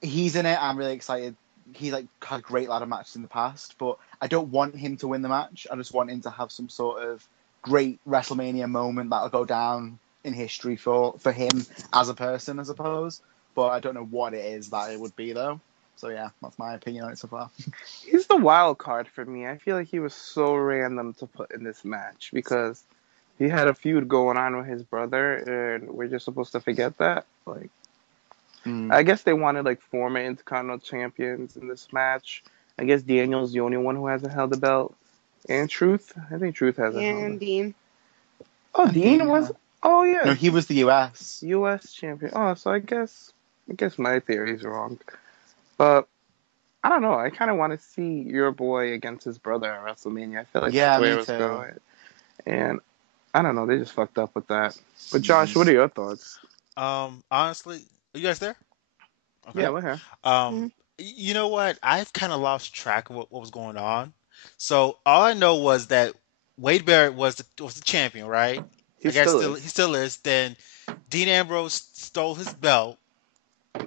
He's in it. I'm really excited. He like had great ladder matches in the past, but I don't want him to win the match. I just want him to have some sort of great WrestleMania moment that'll go down in history for him as a person, I suppose. But I don't know what it is that it would be though. So yeah, that's my opinion on it so far. He's the wild card for me. I feel like he was so random to put in this match because he had a feud going on with his brother, and we're just supposed to forget that. Like, I guess they wanted like former Intercontinental champions in this match. I guess Daniel's the only one who hasn't held the belt, and Truth. I think Truth hasn't held And it. Dean. Oh, Dean was. Oh yeah. No, he was the U.S. champion. Oh, so I guess my theory is wrong, but I don't know. I kind of want to see your boy against his brother at WrestleMania. I feel like that's where it was going, and I don't know. They just fucked up with that. But Josh, what are your thoughts? Honestly, are you guys there? Okay. Yeah, we're here. You know what? I've kind of lost track of what was going on. So all I know was that Wade Barrett was the champion, right? He still is. Then Dean Ambrose stole his belt,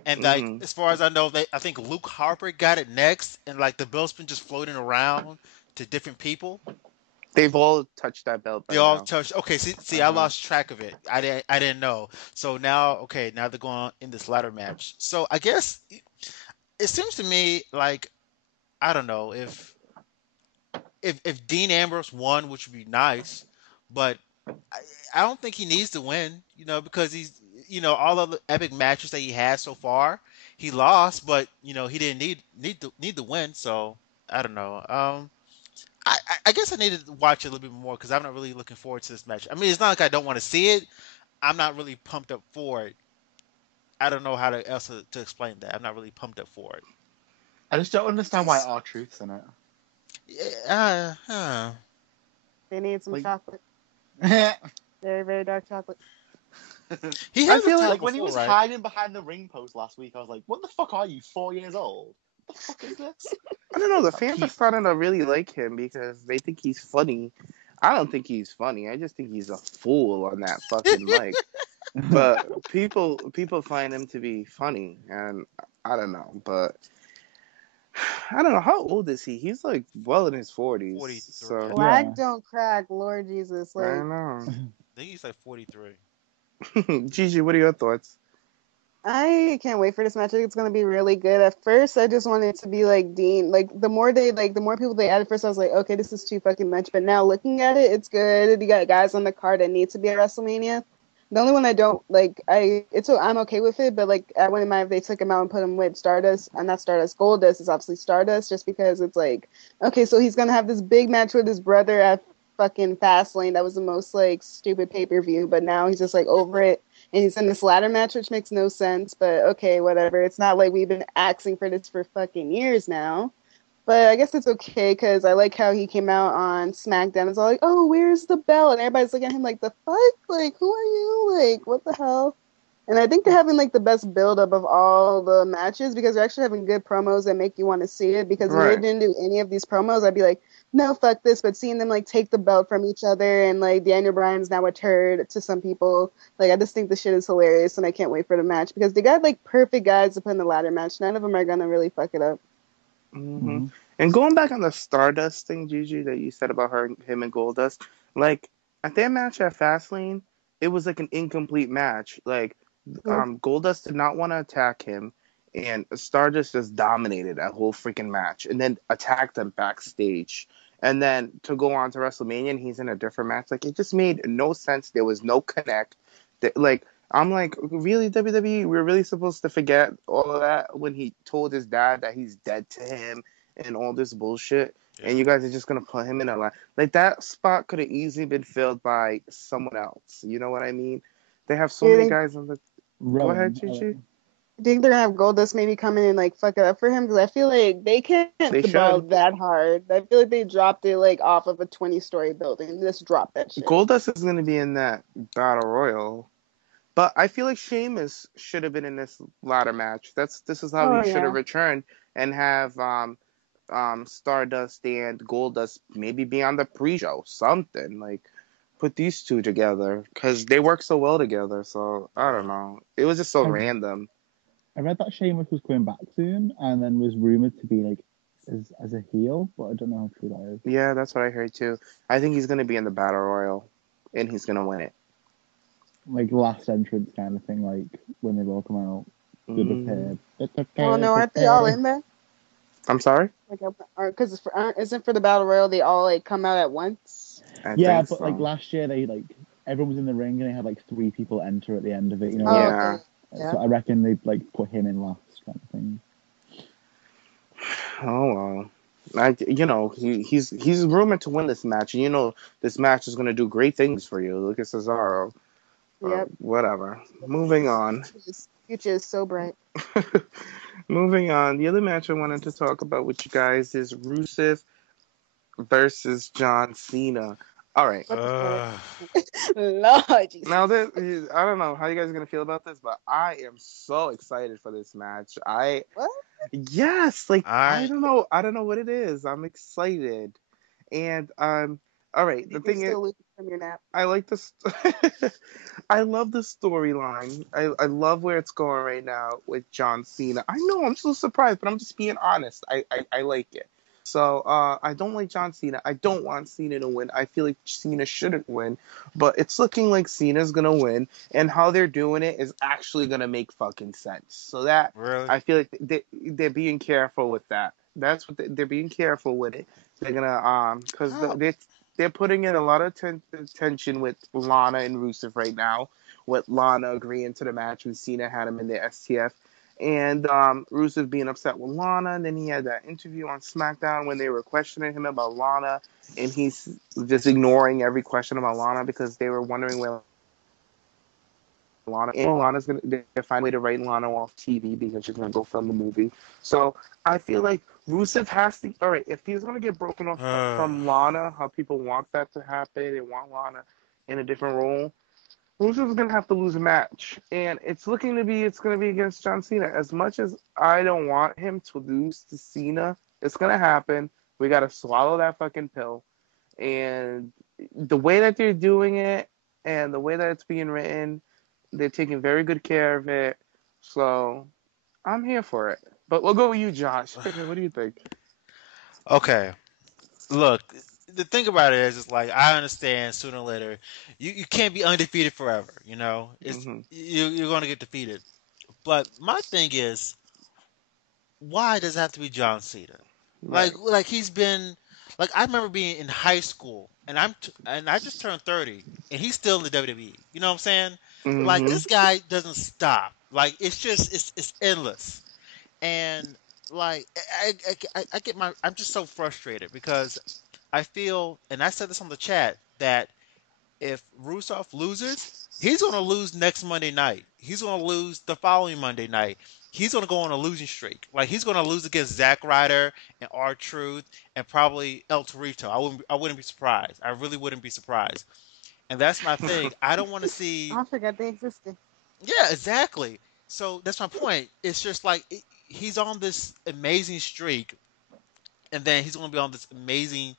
and like as far as I know, I think Luke Harper got it next, and like the belt's been just floating around to different people. They've all touched that belt. They all touched. Okay, see, I lost track of it. I didn't know. So now they're going in this ladder match. So I guess it seems to me like I don't know if Dean Ambrose won, which would be nice, but I don't think he needs to win. Because he's all of the epic matches that he has so far, he lost, but he didn't need to win. So I don't know. I guess I needed to watch it a little bit more because I'm not really looking forward to this match. I mean, it's not like I don't want to see it. I'm not really pumped up for it. I don't know how else to explain that. I'm not really pumped up for it. I just don't understand why R-Truth's in it. They need some chocolate. I Very, very dark chocolate. I feel like when he was hiding behind the ring post last week, I was like, what the fuck are you, 4 years old? What the fuck is this? I don't know. The fans are starting to really like him because they think he's funny. I don't think he's funny. I just think he's a fool on that fucking mic. But people find him to be funny, and I don't know. But I don't know. How old is he? He's like well in his 40s. 43. So Black don't crack, Lord Jesus. Like, I know. I think he's like 43. Gigi, what are your thoughts? I can't wait for this match. I think it's gonna be really good. At first, I just wanted it to be like Dean. Like the more people they added, first I was like, okay, this is too fucking much. But now looking at it, it's good. You got guys on the card that need to be at WrestleMania. The only one I don't like, I'm okay with it, but like I wouldn't mind if they took him out and put him with Stardust. And not Stardust, Goldust is obviously Stardust, just because it's like, okay, so he's gonna have this big match with his brother at fucking Fastlane. That was the most like stupid pay-per-view, but now he's just like over it, and he's in this ladder match, which makes no sense. But okay, whatever. It's not like we've been asking for this for fucking years now. But I guess it's okay because I like how he came out on SmackDown. It's all like, oh, where's the bell? And everybody's looking at him like, the fuck? Like, who are you? Like, what the hell? And I think they're having like the best build-up of all the matches because they're actually having good promos that make you want to see it. Because if they Right. didn't do any of these promos, I'd be like, no, fuck this. But seeing them like take the belt from each other and like Daniel Bryan's now a turd to some people, like I just think the shit is hilarious and I can't wait for the match because they got like perfect guys to put in the ladder match. None of them are gonna really fuck it up. Mm-hmm. And going back on the Stardust thing, Gigi, that you said about him and Goldust, like at their match at Fastlane, it was like an incomplete match. Like, Goldust did not want to attack him, and Stardust just dominated that whole freaking match, and then attacked him backstage. And then to go on to WrestleMania, and he's in a different match. Like, it just made no sense. There was no connect. Like, I'm like, really, WWE? We're really supposed to forget all of that when he told his dad that he's dead to him and all this bullshit, Yeah. and you guys are just gonna put him in a line. Like, that spot could have easily been filled by someone else. You know what I mean? They have so Do you many think guys on the. Go Rowan, ahead, Gigi. think they're gonna have Goldust maybe come in and like fuck it up for him? Because I feel like they can't They the ball should. that hard. I feel like they dropped it like off of a 20-story building. Just drop that shit. Goldust is gonna be in that battle royal, but I feel like Sheamus should have been in this ladder match. This is how Oh he should yeah. have returned and have Stardust and Goldust maybe be on the pre-show, something like. Put these two together because they work so well together. So I don't know. It was just so I, random. I read that Sheamus was coming back soon, and then was rumored to be like as a heel, but I don't know how true that is. Yeah, that's what I heard too. I think he's gonna be in the battle royal, and he's gonna win it. Like last entrance kind of thing, like when they all come out. Mm. Oh no, aren't they all in there? I'm sorry. Like, because isn't for the battle royal they all like come out at once? I Yeah, think but so. like last year, they like everyone was in the ring and they had like 3 people enter at the end of it. You know. Oh, Yeah. okay. Yeah. So I reckon they like put him in last kind of thing. Oh well. He's rumored to win this match. And this match is gonna do great things for you. Look at Cesaro. Yep. Whatever. Moving on. Future is so bright. Moving on. The other match I wanted to talk about with you guys is Rusev versus John Cena. All right. What the fuck? Lord Jesus. Now, I don't know how you guys are gonna feel about this, but I am so excited for this match. What? Yes, like I I don't know what it is. I'm excited, and all right. The You're thing is, still losing from your nap. I like this. I love the storyline. I love where it's going right now with John Cena. I know I'm so surprised, but I'm just being honest. I like it. So I don't like John Cena. I don't want Cena to win. I feel like Cena shouldn't win, but it's looking like Cena's gonna win, and how they're doing it is actually gonna make fucking sense. So that really. I feel like they're being careful with that. That's what they're being careful with it. They're gonna because Oh. they're putting in a lot of tension with Lana and Rusev right now, with Lana agreeing to the match when Cena had him in the STF, and Rusev being upset with Lana, and then he had that interview on SmackDown when they were questioning him about Lana, and he's just ignoring every question about Lana because they were wondering where Lana, and Lana's gonna find a way to write Lana off TV because she's gonna go film the movie. So I feel like Rusev has to. All right, if he's gonna get broken off from Lana, how people want that to happen, they want Lana in a different role. Rusev's gonna have to lose a match, and it's gonna be against John Cena. As much as I don't want him to lose to Cena, it's gonna happen. We gotta swallow that fucking pill, and the way that they're doing it, and the way that it's being written. They're taking very good care of it, so I'm here for it. But we'll go with you, Josh. What do you think? Okay. Look, the thing about it is, it's like I understand sooner or later, you can't be undefeated forever. You know, you're going to get defeated. But my thing is, why does it have to be John Cena? Right. Like he's been Like I remember being in high school, and and I just turned 30, and he's still in the WWE. You know what I'm saying? Like Mm-hmm. this guy doesn't stop. Like it's just it's endless, and like I get I'm just so frustrated because I feel, and I said this on the chat, that if Rusev loses, he's going to lose next Monday night. He's going to lose the following Monday night. He's going to go on a losing streak. Like he's going to lose against Zack Ryder and R-Truth and probably El Torito. I wouldn't be surprised. I really wouldn't be surprised. And that's my thing. I don't want to see. I forgot they existed. Yeah, exactly. So that's my point. It's just like he's on this amazing streak, and then he's going to be on this amazing,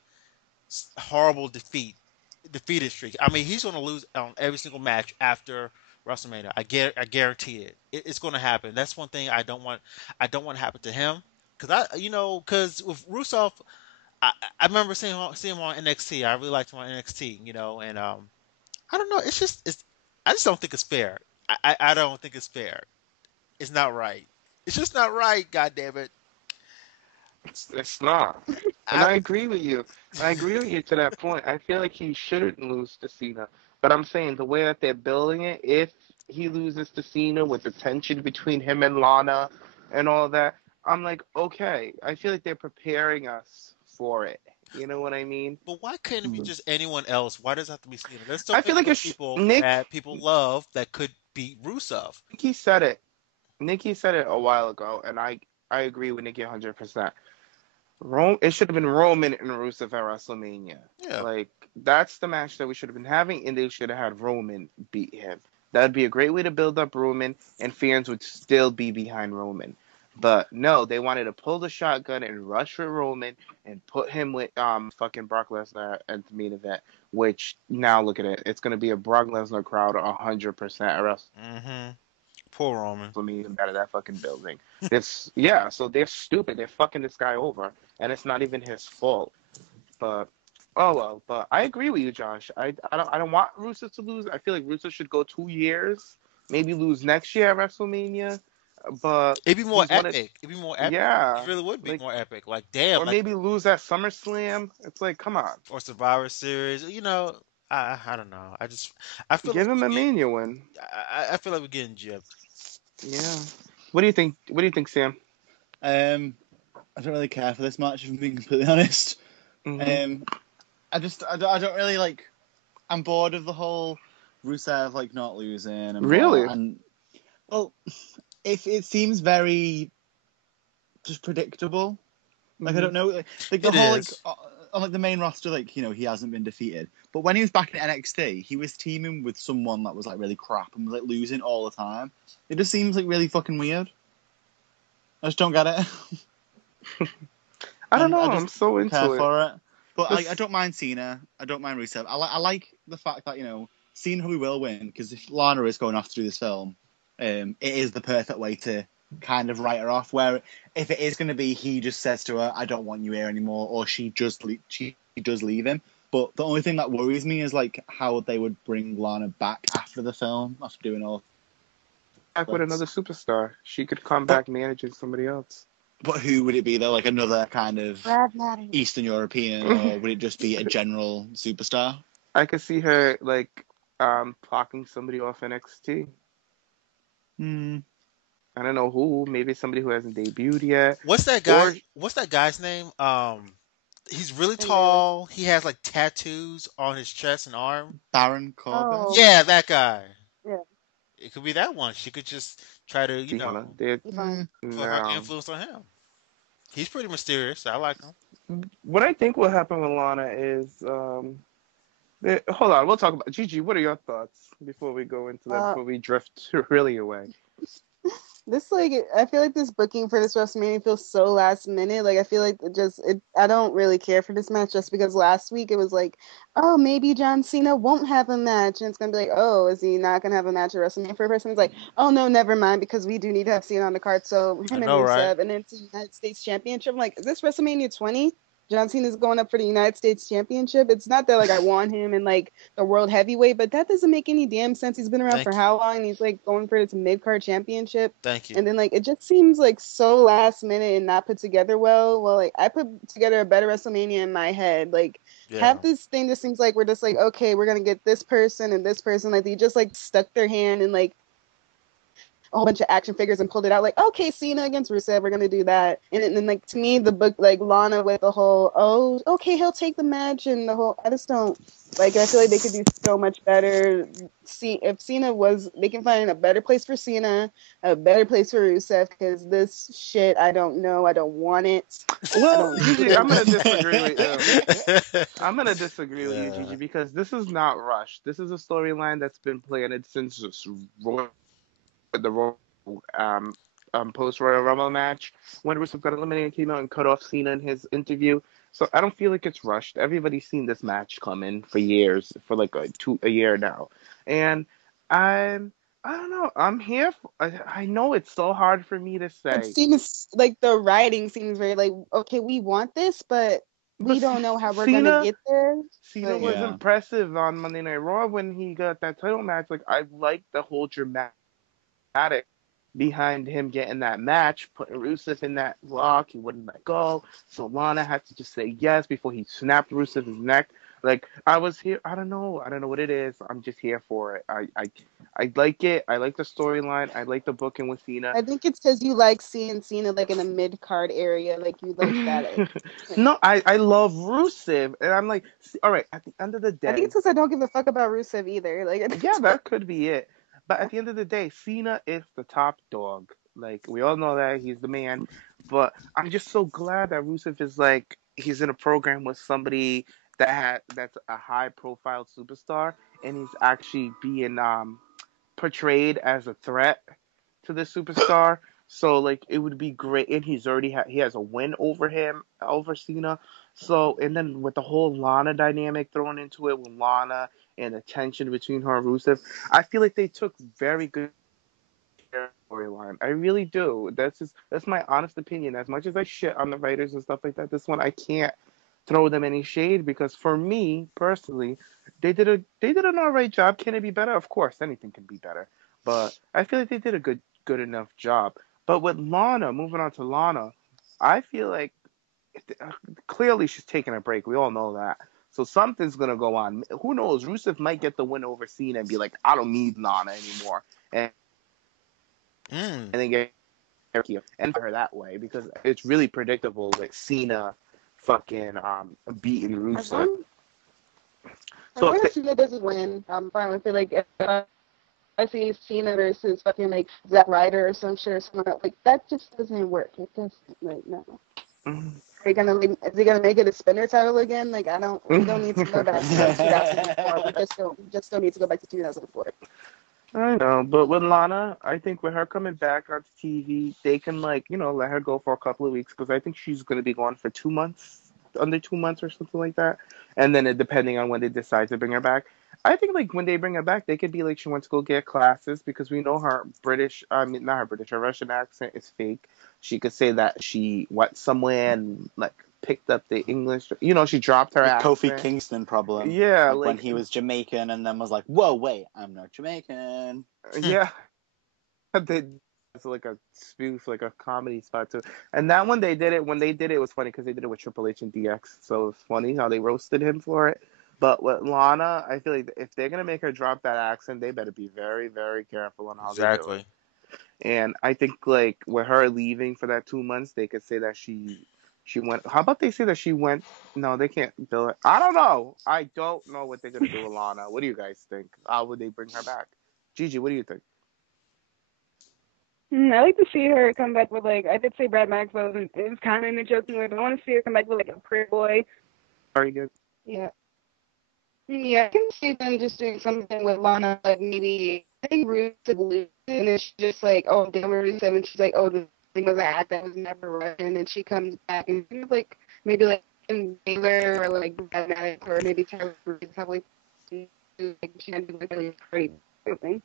horrible defeated streak. I mean, he's going to lose on every single match after WrestleMania. I guarantee it. It's going to happen. That's one thing I don't want. I don't want to happen to him because with Rusev, I remember seeing him on NXT. I really liked him on NXT. And I don't know. I just don't think it's fair. I don't think it's fair. It's not right. It's just not right. God damn it. It's not. And I agree with you. I agree with you to that point. I feel like he shouldn't lose to Cena. But I'm saying the way that they're building it, if he loses to Cena with the tension between him and Lana and all that, I'm like, okay. I feel like they're preparing us for it. You know what I mean? But why couldn't it be just anyone else? Why does it have to be Cena? There's so I many feel like other it's people Nick. that people love that could beat Rusev. Nikki said it. Nikki said it a while ago, and I agree with Nikki 100%. It should have been Roman and Rusev at WrestleMania. Yeah. Like that's the match that we should have been having, and they should have had Roman beat him. That'd be a great way to build up Roman, and fans would still be behind Roman. But no, they wanted to pull the shotgun and rush for Roman and put him with fucking Brock Lesnar at the main event. Which now look at it, it's gonna be a Brock Lesnar crowd 100% at Mm-hmm. Poor Roman. WrestleMania out of that fucking building. So they're stupid. They're fucking this guy over, and it's not even his fault. But oh well. But I agree with you, Josh. I don't want Rusev to lose. I feel like Rusev should go 2 years, maybe lose next year at WrestleMania. But It'd be more he's one of- epic. It'd be more epic. yeah, It really would be like more epic. Like damn, or like maybe lose at SummerSlam. It's like, come on, or Survivor Series. I don't know. I feel give like him a Mania win. I feel like we're getting gypped. Yeah. What do you think? What do you think, Sam? I don't really care for this match, if I'm being completely honest. Mm-hmm. I don't really like. I'm bored of the whole Rusev like not losing. And Really? And well, it seems very just predictable. Like I don't know, like the It whole is. on like the main roster, like he hasn't been defeated. But when he was back in NXT, he was teaming with someone that was like really crap and was like losing all the time. It just seems like really fucking weird. I just don't get it. I don't know. I I'm so into care it. for it. But This- I don't mind Cena. I don't mind Rusev. I like the fact that Cena probably will win because if Lana is going off to do this film, it is the perfect way to kind of write her off. Where if it is going to be, he just says to her, "I don't want you here anymore," or she does leave him. But the only thing that worries me is like how they would bring Lana back after the film, after doing all. Back with another superstar. She could come back managing somebody else. But who would it be though? Like another kind of Brad Maddox. Eastern European, or would it just be a general superstar? I could see her like blocking somebody off NXT. I don't know who. Maybe somebody who hasn't debuted yet. What's that guy? Or- What's that guy's name? He's really tall. He has like tattoos on his chest and arm. Baron Corbin. Oh. Yeah, that guy. Yeah. It could be that one. She could just try to, They're- He's fine. put her no. influence on him. He's pretty mysterious. I like him. What I think will happen with Lana is hold on, we'll talk about Gigi. What are your thoughts before we go into that? Before we drift really away. This I feel like this booking for this WrestleMania feels so last minute. Like I feel like I don't really care for this match just because last week it was like, oh, maybe John Cena won't have a match, and it's gonna be like, oh, is he not gonna have a match at WrestleMania for a person? It's like, oh no, never mind, because we do need to have Cena on the card. So him and know, Rusev, right? and then it's the United States Championship. I'm like, is this WrestleMania 20? John Cena's going up for the United States Championship. It's not that like I want him in like the world heavyweight, but that doesn't make any damn sense. He's been around Thank for you. how long? He's like going for this mid-card championship. Thank you. And then like it just seems like so last minute and not put together well. Well, like I put together a better WrestleMania in my head. Like Yeah. half this thing just seems like we're just like, okay, we're gonna get this person and this person. Like they just like stuck their hand in like a whole bunch of action figures and pulled it out like, okay, Cena against Rusev, we're gonna do that. And then like to me the book like Lana with the whole, oh, okay, he'll take the match and the whole, I just don't like it. I feel like they could do so much better. See if Cena was, they can find a better place for Cena, a better place for Rusev, because this shit, I don't know, I don't want it. Well, don't Gigi, need I'm it. gonna disagree with you. I'm gonna disagree with you, Yeah. Gigi, because this is not rushed. This is a storyline that's been planted since the Royal post Royal Rumble match when Rusev got eliminated, came out and cut off Cena in his interview. So I don't feel like it's rushed. Everybody's seen this match coming for years, for like a year now, and I don't know. I'm here. I know it's so hard for me to It say, seems like the writing seems very like, okay, we want this, but but we don't know how we're gonna Cena get there. Cena But was Yeah. impressive on Monday Night Raw when he got that title match. Like I liked the whole dramatic behind him getting that match, putting Rusev in that lock. He wouldn't let go. So Lana had to just say yes before he snapped Rusev's neck. Like I was here. I don't know. I don't know what it is. I'm just here for it. I like it. I like the storyline. I like the booking with Cena. I think it's because you like seeing Cena like in a mid card area, like you like that. No, I love Rusev, and I'm like, all right. At the end of the I think day, it's because I don't give a fuck about Rusev either. Like, yeah, that could be it. But at the end of the day, Cena is the top dog. Like we all know that he's the man. But I'm just so glad that Rusev is like he's in a program with somebody that's a high profile superstar, and he's actually being portrayed as a threat to the superstar. So like it would be great, and he has a win over Cena. So and then with the whole Lana dynamic thrown into it with Lana and the tension between her and Rusev, I feel like they took very good care of the storyline. I really do. That's my honest opinion. As much as I shit on the writers and stuff like that, this one I can't throw them any shade because for me personally, they did an alright job. Can it be better? Of course, anything can be better. But I feel like they did a good enough job. But with Lana, moving on to Lana, I feel like clearly she's taking a break. We all know that. So something's gonna go on. Who knows? Rusev might get the win over Cena and be like, I don't need Lana anymore, and then get and her that way because it's really predictable with Cena fucking beating as Rusev. long So as Cena doesn't win, I'm fine with it. Like, if I see Cena versus fucking like Zack Ryder or some shit or something like that, just doesn't work. It just like no. Mhm. Is he gonna make it a spinner title again? Like we don't need to go back to like 2004. We just don't need to go back to 2004. I know, but with Lana, I think with her coming back onto TV, they can like let her go for a couple of weeks because I think she's gonna be gone for 2 months, under 2 months or something like that, and then depending on when they decide to bring her back, I think like when they bring her back, they could be like she went to go get classes because we know her British, I mean not her British, her Russian accent is fake. She could say that she went somewhere and like picked up the English, she dropped her The Kofi accent. Kingston problem. Yeah, Like when like he was Jamaican and then was like, whoa, wait, I'm not Jamaican. yeah. They it's like a spoof, like a comedy spot too. And that one they did it when they did it, it was funny because they did it with Triple H and DX, so it's funny how they roasted him for it. But with Lana, I feel like if they're gonna make her drop that accent, they better be very, very careful on how they do it. Exactly. And I think like with her leaving for that 2 months, they could say that she went. How about they say that she went? No, they can't bill it. I don't know. I don't know what they're gonna do with Lana. What do you guys think? How would they bring her back? Gigi, what do you think? I like to see her come back with like I did say Brad Maxwell, it was kind of in a joking way, but I want to see her come back with like a pretty boy. Very good. Yeah. Yeah, I can see them just doing something with Lana, like maybe I think Ruth would lose, and then she's just like, oh, damn, Ruth, and she's like, oh, the thing was an act that was never right, and then she comes back and she's like maybe like in Baylor or like Brad Maddox or maybe Tyler Breeze have like she had to do like really great thing.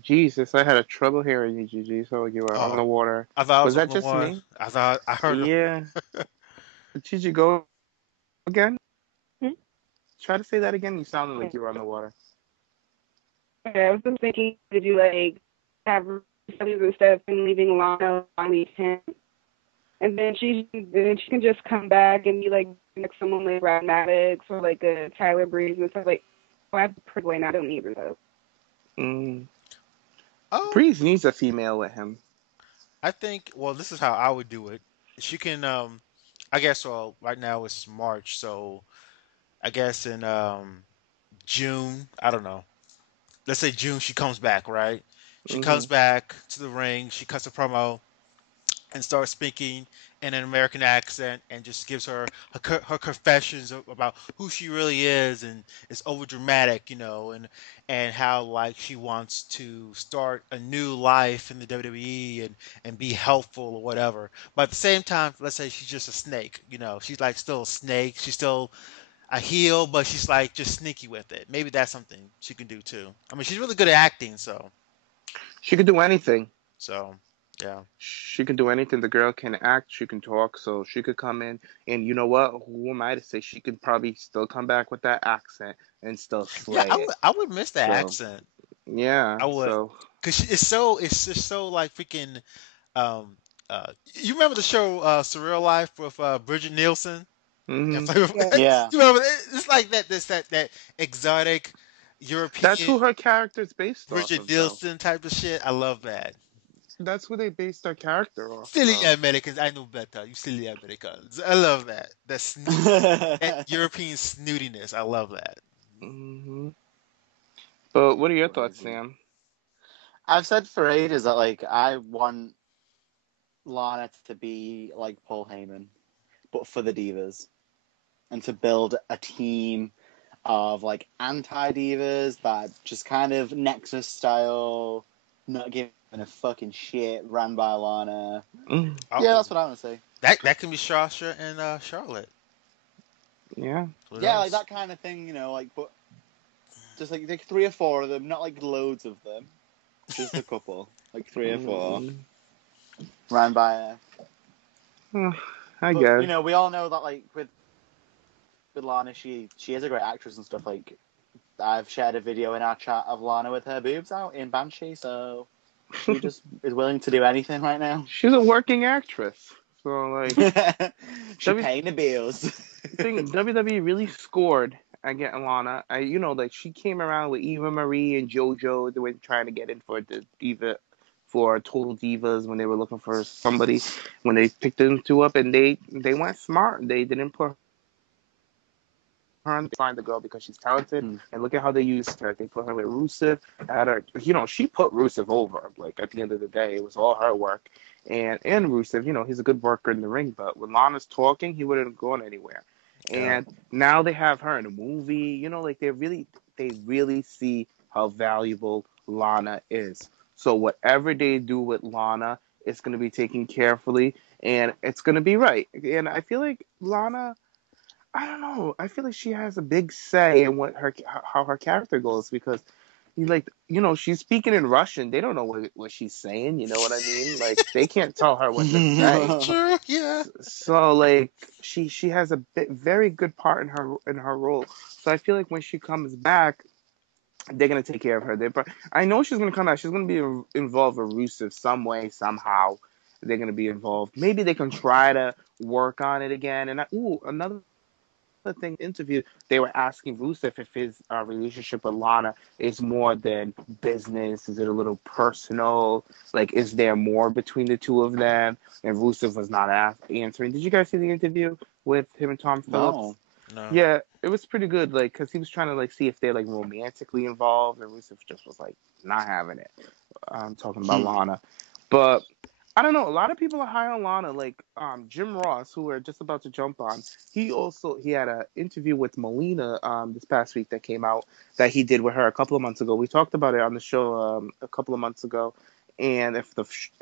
Jesus, I had a trouble hearing you, Gigi. So you were on Oh, the water. I thought I Was was that on the just one. me? I heard. Yeah. Did you go again? Hmm? Try to say that again. You sounded like you were on the water. Okay, I was just thinking, did you like have studies instead of him leaving Lana on leave him, and then she can just come back and be like someone like Brad Maddox or like a Tyler Breeze and stuff like. Oh, I have a pretty boy now. I don't need her though. Mm. Oh, Breeze needs a female with him. I think. Well, this is how I would do it. She can. I guess. Well, right now it's March, so I guess in June. I don't know. Let's say June. She comes back, right? She Hmm. comes back to the ring. She cuts a promo and starts speaking in an American accent and just gives her confessions about who she really is, and it's over dramatic, and how like she wants to start a new life in the WWE and be helpful or whatever. But at the same time, let's say she's just a snake, she's like still a snake, she's still a heel, but she's like just sneaky with it. Maybe that's something she can do too. I mean, she's really good at acting, She could do anything. so yeah. She can do anything. The girl can act. She can talk. So she could come in. And you know what? Who am I to say she could probably still come back with that accent and still Yeah, slay I it. would I would miss that So accent. yeah. I would, So cause it's just so like freaking. Um, you remember the show Surreal Life with Bridget Nielsen? hmm Yeah. Yeah. You remember it's like that exotic that's European who her character's based off Bridget of, though. Nielsen type of shit. I love that. That's who they based their character off Silly of. Americans, I know better. You silly Americans. I love that. That European snootiness. I love that. Hmm. But what are your thoughts, Crazy. Sam? I've said for ages that like I want Lana to be like Paul Heyman, but for the divas, and to build a team of like anti divas that just kind of Nexus style, not giving a fucking shit, ran by Lana. Mm, Yeah, Oh, that's what I want to say. that can be Sasha and Charlotte. yeah. Who Yeah, like knows? that kind of thing, like, but just like 3 or 4 of them, not like loads of them, just a couple, like 3 or 4, Mm, ran by her. I But guess. we all know that like with Lana, she is a great actress and stuff. Like I've shared a video in our chat of Lana with her boobs out in Banshee, so she just is willing to do anything right now. She's a working actress. So like She W paying the bills. thing WWE really scored against Lana. Like she came around with Eva Marie and JoJo. They were trying to get in for the diva, for Total Divas when they were looking for somebody. When they picked them two up, and they went smart. They didn't put her on to find the girl because she's talented. Hmm. And look at how they used her. They put her with Rusev. At her, she put Rusev over. Like at the end of the day, it was all her work. And Rusev, he's a good worker in the ring, but when Lana's talking, he wouldn't have gone anywhere. Yeah. And now they have her in a movie. Like they really see how valuable Lana is. So whatever they do with Lana, it's going to be taken carefully, and it's going to be right. And I feel like Lana, I don't know. I feel like she has a big say in how her character goes, because she's speaking in Russian. They don't know what she's saying. You know what I mean? Like they can't tell her what to say. True. Yeah. So like she has a very good part in her role. So I feel like when she comes back, they're gonna take care of her. I know she's gonna come back. She's gonna be involved with Rusev some way, somehow. They're gonna be involved. Maybe they can try to work on it again. And another thing interview, they were asking Rusev if his relationship with Lana is more than business. Is it a little personal? Like, is there more between the two of them? And Rusev was not answering. Did you guys see the interview with him and Tom Phillips? No. No. Yeah, it was pretty good. Like, because he was trying to see if they're romantically involved, and Rusev just was not having it. Talking about Hmm. Lana, but I don't know. A lot of people are high on Lana, like Jim Ross, who we're just about to jump on. He had an interview with Melina this past week that came out, that he did with her a couple of months ago. We talked about it on the show a couple of months ago, and it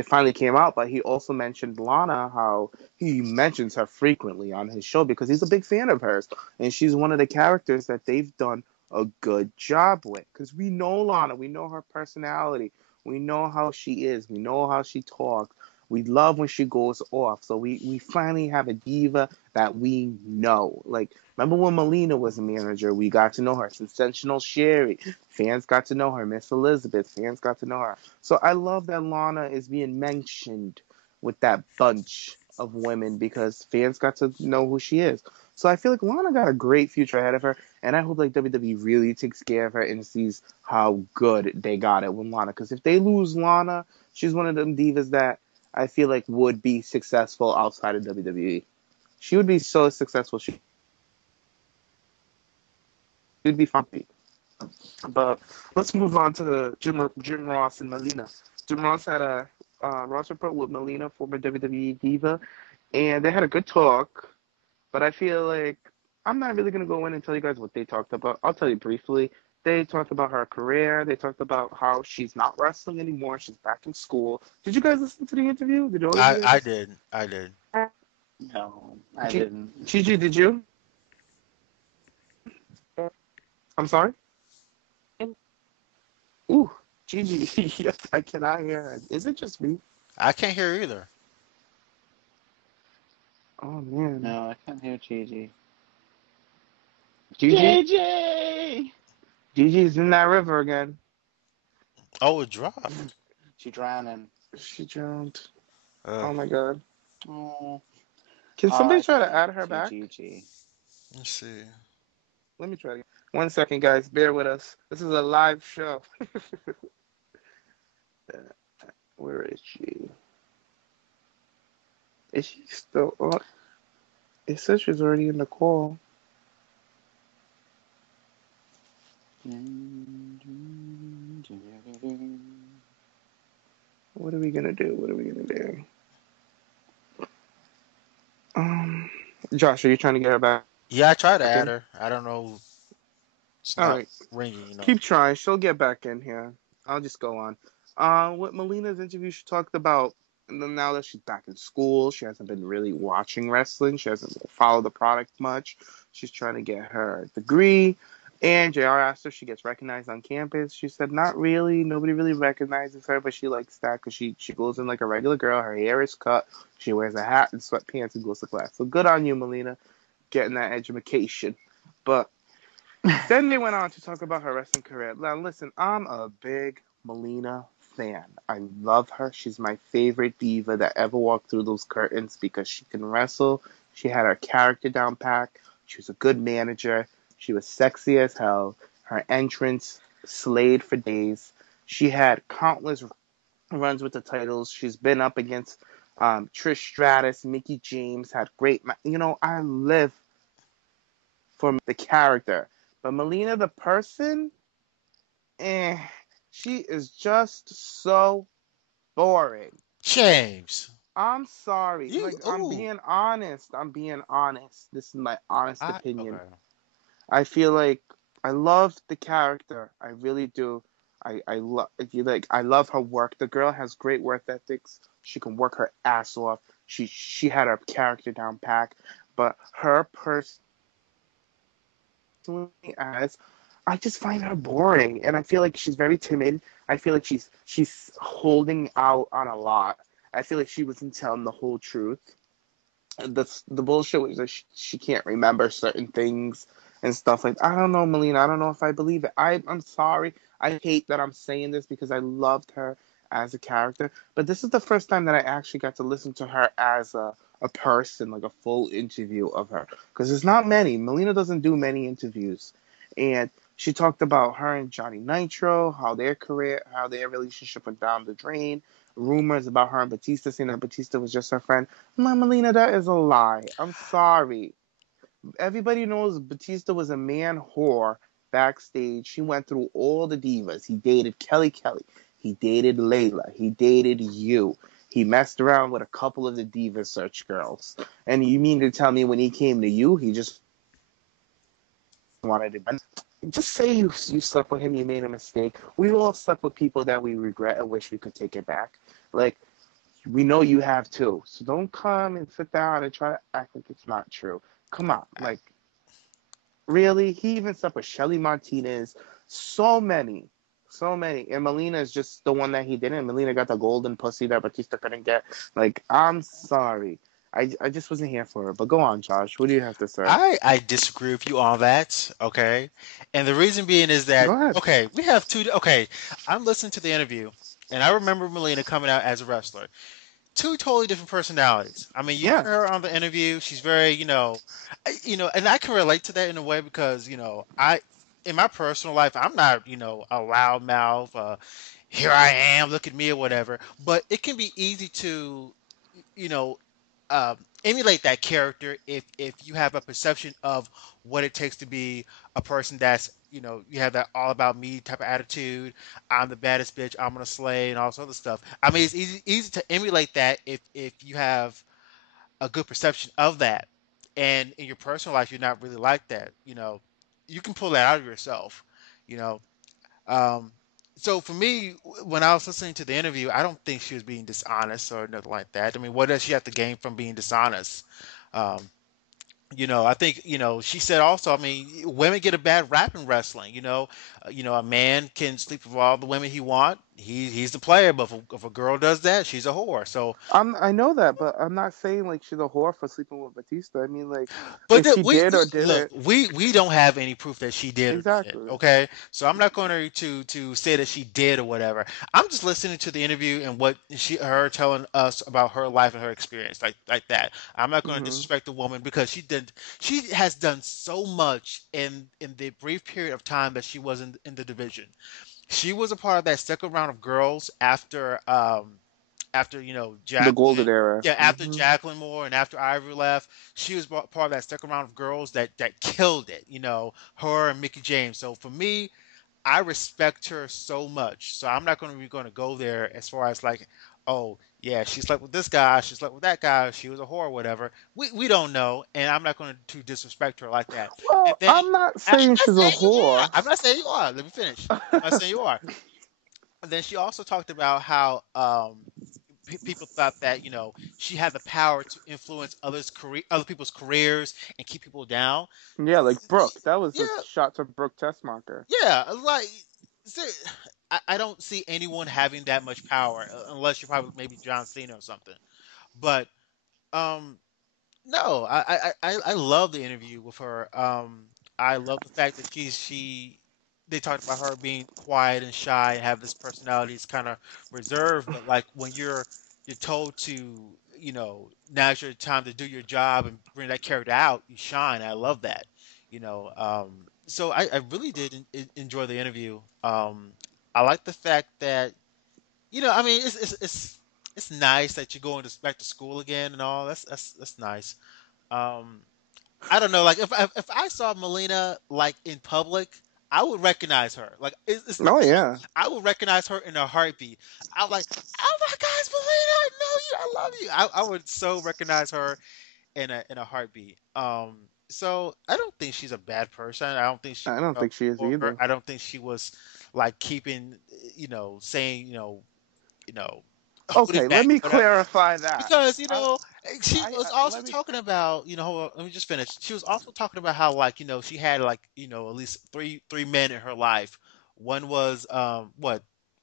finally came out. But he also mentioned Lana, how he mentions her frequently on his show because he's a big fan of hers, and she's one of the characters that they've done a good job with. Because we know Lana, we know her personality, we know how she is, we know how she talks. We love when she goes off. So we finally have a diva that we know. Like, remember when Melina was a manager? We got to know her. Sensational Sherry. Fans got to know her. Miss Elizabeth. Fans got to know her. So I love that Lana is being mentioned with that bunch of women because fans got to know who she is. So I feel like Lana got a great future ahead of her, and I hope like WWE really takes care of her and sees how good they got it with Lana. Because if they lose Lana, she's one of them divas that I feel like would be successful outside of WWE. She would be so successful. She would be funky. But let's move on to the Jim Ross and Melina. Jim Ross had a Ross report with Melina, former WWE diva, and they had a good talk. But I feel like I'm not really gonna go in and tell you guys what they talked about. I'll tell you briefly. They talked about her career. They talked about how she's not wrestling anymore. She's back in school. Did you guys listen to the interview? Did all of you guys I listen? did. I did. No, I G- didn't. Gigi, did you? I'm sorry. Ooh, Gigi. Yes, I cannot hear her. Is it just me? I can't hear either. Oh man, No, I can't hear Gigi. Gigi. Gigi! Gigi's in that river again. Oh, it dropped. She drowning. She drowned. Uh, Oh my god. Oh, Can somebody try to R.I.P. add her to back? Gigi. let's see. Let me try again. 1 second, guys. Bear with us. This is a live show. Where is she? Is she still on? It says she's already in the call. What are we gonna do? What are we gonna do? Um, Josh, are you trying to get her back Yeah, I tried to add in? her. I don't know. It's All not right. ringing. You know. Keep trying. She'll get back in here. I'll just go on. With Melina's interview, she talked about now that she's back in school, she hasn't been really watching wrestling. She hasn't followed the product much. She's trying to get her degree. And JR asked her if she gets recognized on campus. She said, not really. Nobody really recognizes her, but she likes that because she goes in like a regular girl. Her hair is cut. She wears a hat and sweatpants and goes to class. So good on you, Melina, getting that education. But then they went on to talk about her wrestling career. Now, listen, I'm a big Melina fan. I love her. She's my favorite diva that ever walked through those curtains because she can wrestle. She had her character down pat. She was a good manager. She was sexy as hell. Her entrance slayed for days. She had countless runs with the titles. She's been up against Trish Stratus, Mickey James, had great. I live for the character. But Melina, the person, eh, she is just so boring. James, I'm sorry. you. Like, I'm Ooh. being honest. I'm being honest. This is my honest I opinion. okay. I feel like I love the character. I really do. I love her work. The girl has great work ethics. She can work her ass off. She had her character down pack, but her as I just find her boring, and I feel like she's very timid. I feel like she's holding out on a lot. I feel like she wasn't telling the whole truth. The bullshit was that she can't remember certain things and stuff like. I don't know, Melina. I don't know if I believe it. I'm sorry. I hate that I'm saying this because I loved her as a character, but this is the first time that I actually got to listen to her as a person, like a full interview of her. Because there's not many. Melina doesn't do many interviews, and she talked about her and Johnny Nitro, how their career, how their relationship went down the drain. Rumors about her and Batista saying that Batista was just her friend. Melina, that is a lie. I'm sorry. Everybody knows Batista was a man whore backstage. He went through all the divas. He dated Kelly Kelly. He dated Layla. He dated you. He messed around with a couple of the Diva Search girls. And you mean to tell me when he came to you, he just wanted to just say you slept with him, you made a mistake. We all slept with people that we regret and wish we could take it back. Like, we know you have too. So don't come and sit down and try to act like it's not true. Come on. Like, really? He even slept with Shelly Martinez. So many. So many. And Melina is just the one that he didn't. Melina got the golden pussy that Batista couldn't get. Like, I'm sorry. I just wasn't here for it. But go on, Josh. What do you have to say? I disagree with you on that. Okay, and the reason being is that Go ahead. okay, we have two. Okay, I'm listening to the interview, and I remember Melina coming out as a wrestler. Two totally different personalities. I mean, you hear Yeah. her on the interview. She's very, and I can relate to that in a way because I, in my personal life, I'm not, a loudmouth. Here I am, look at me or whatever. But it can be easy to, you know, uh, emulate that character if you have a perception of what it takes to be a person that's you have that all about me type of attitude. I'm the baddest bitch. I'm gonna slay and all this other stuff. I mean, it's easy to emulate that if you have a good perception of that, and in your personal life you're not really like that. You can pull that out of yourself. You know, um, so for me, when I was listening to the interview, I don't think she was being dishonest or nothing like that. I mean, what does she have to gain from being dishonest? Um, I think she said also. I mean, women get a bad rap in wrestling. A man can sleep with all the women he want. He's the player, but if a girl does that, she's a whore. So, I know that, but I'm not saying like she's a whore for sleeping with Batista. I mean, like, but if she did we or look, didn't. we don't have any proof that she did or didn't. Exactly. Okay, so I'm not going to say that she did or whatever. I'm just listening to the interview and what her telling us about her life and her experience, like that. I'm not going to Hmm. disrespect the woman because she has done so much in the brief period of time that she was in the division. She was a part of that second round of girls after The Jacqueline, golden era. yeah, after Hmm. Jacqueline Moore and after Ivory left, she was part of that second round of girls that killed it. Her and Mickey James. So for me, I respect her so much. So I'm not going to go there as far as like, oh yeah, she slept with this guy, she slept with that guy, she was a whore, or whatever. We don't know, and I'm not going to disrespect her like that. And Well, then I'm not I'm saying not she's a saying you are. whore. I'm not saying you are. Let me finish. I'm not saying you are. And then she also talked about how people thought that she had the power to influence other people's careers and keep people down. Yeah, like Brooke. That was a Yeah, shot to Brooke Tessmacher. yeah, like I don't see anyone having that much power unless you're probably maybe John Cena or something. But um, no, I love the interview with her. I love the fact that they talked about her being quiet and shy and have this personality that's kind of reserved, but like when you're told to, now's your time to do your job and bring that character out, you shine. I love that. So I really did enjoy the interview. I like the fact that, I mean, it's nice that you're going back to school again and all. That's nice. Um, I don't know. Like if I saw Melina like in public, I would recognize her. Like it's Oh yeah. I would recognize her in a heartbeat. I'm like, oh my gosh, Melina, I know you. I love you. I would so recognize her in a heartbeat. So I don't think she's a bad person. I don't think she I don't think she is vulgar. either. I don't think she was like keeping, saying, holding Okay, let back me whatever. clarify that. Because I, she was also let me. talking about hold on, let me just finish. She was also talking about how like she had like at least three men in her life. One was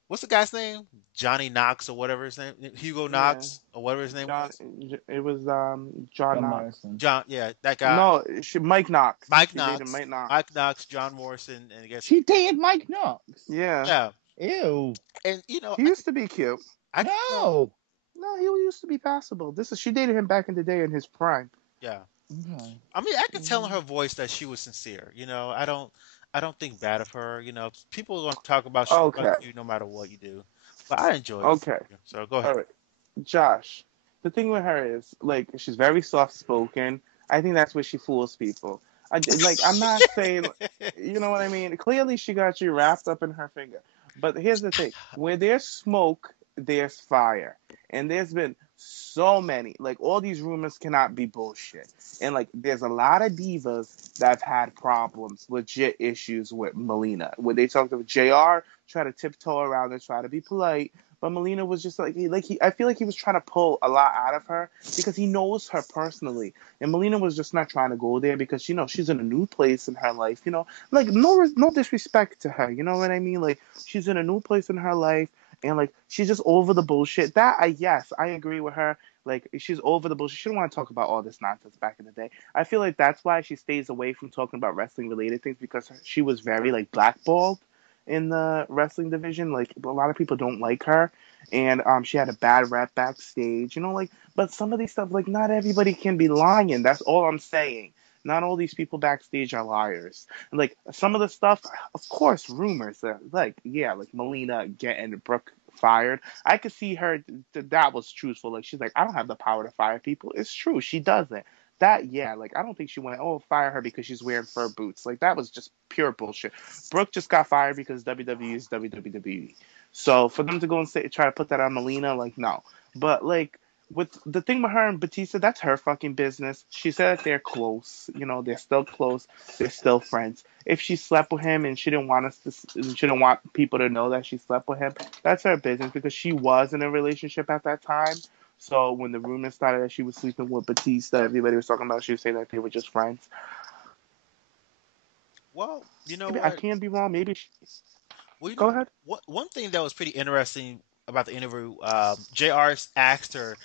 what's the guy's name? Johnny Knox or whatever his name, Hugo Yeah, Knox or whatever his name John. was. It was John John Knox. Morrison. John, yeah, that guy. No, Mike Knox. Mike She dated Knox, Mike Knox. Mike Knox, John Morrison, and I guess She dated Mike Knox. Yeah, yeah, Ew. and he used to be cute. I could tell, No. No, he used to be passable. She dated him back in the day in his prime. yeah. Okay. I mean, I could tell in her voice that she was sincere. I don't think bad of her. People are going to talk about shit about Okay, you no matter what you do. But I enjoyed it. okay, So go ahead. all right. Josh, the thing with her is like she's very soft spoken. I think that's where she fools people. I'm not saying, you know what I mean. Clearly, she got you wrapped up in her finger. But here's the thing: where there's smoke, there's fire, and there's been so many. Like all these rumors cannot be bullshit. And like, there's a lot of divas that have had problems, legit issues with Melina. When they talked about Jr. try to tiptoe around and try to be polite, But Melina was just I feel like he was trying to pull a lot out of her because he knows her personally, and Melina was just not trying to go there because she's in a new place in her life. Like no disrespect to her. You know what I mean? Like she's in a new place in her life, and like she's just over the bullshit. Yes, I agree with her. Like she's over the bullshit. She don't want to talk about all this nonsense back in the day. I feel like that's why she stays away from talking about wrestling related things because she was very like blackballed in the wrestling division. Like a lot of people don't like her, and she had a bad rep backstage. Like but some of these stuff like not everybody can be lying. That's all I'm saying. Not all these people backstage are liars. And like some of the stuff, of course, rumors. Like yeah, like Melina getting Brooke fired. I could see her that was truthful. Like she's like, I don't have the power to fire people. It's true, she doesn't. That yeah, like I don't think she went, oh, fire her because she's wearing fur boots. Like that was just pure bullshit. Brooke just got fired because WWE is WWE. So for them to go and try to put that on Melina, like no. But like with the thing with her and Batista, that's her fucking business. She said that they're close. They're still close. They're still friends. If she slept with him and she didn't want she didn't want people to know that she slept with him, that's her business because she was in a relationship at that time. So when the rumors started that she was sleeping with Batista, everybody was talking about she was saying that they were just friends. Well, you know Maybe I what? can't be wrong. Maybe Well, you go know ahead. one thing that was pretty interesting about the interview, Jr. asked her,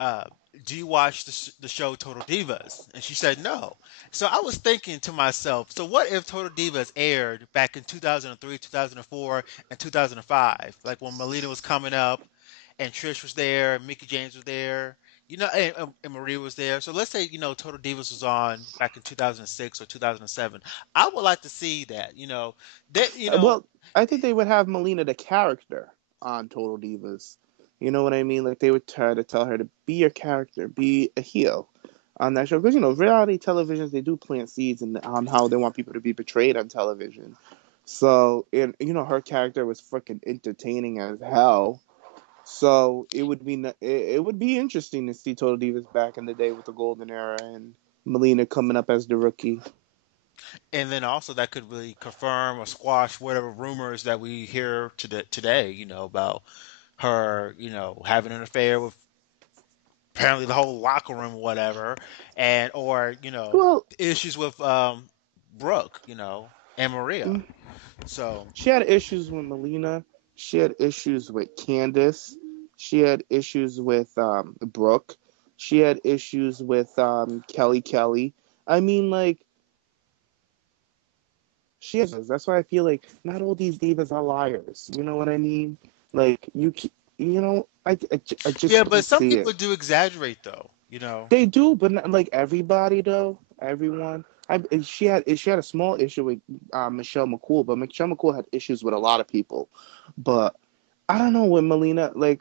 uh, "Do you watch the show Total Divas?" And she said no. So I was thinking to myself, so what if Total Divas aired back in 2003, 2004, and 2005, like when Melina was coming up, and Trish was there, Mickey James was there, and Maria was there. So let's say Total Divas was on back in 2006 or 2007. I would like to see that. That Well, I think they would have Melina the character on Total Divas. You know what I mean? Like they would try to tell her to be your character, be a heel on that show. Because reality televisions they do plant seeds on how they want people to be portrayed on television. So, and her character was freaking entertaining as hell. So it would be interesting to see Total Divas back in the day with the Golden Era and Melina coming up as the rookie. and then also that could really confirm or squash whatever rumors that we hear today, about her, having an affair with apparently the whole locker room or whatever, and or Well, issues with Brooke, and Maria. mm, So she had issues with Melina. She had issues with Candice. She had issues with Brooke. She had issues with Kelly. I mean, like, she has. That's why I feel like not all these divas are liars. You know what I mean? Like, I just yeah, but don't some see people it. do exaggerate though. You know. They do, but not like everybody though. Everyone. She had a small issue with Michelle McCool, but Michelle McCool had issues with a lot of people. But I don't know with Melina, like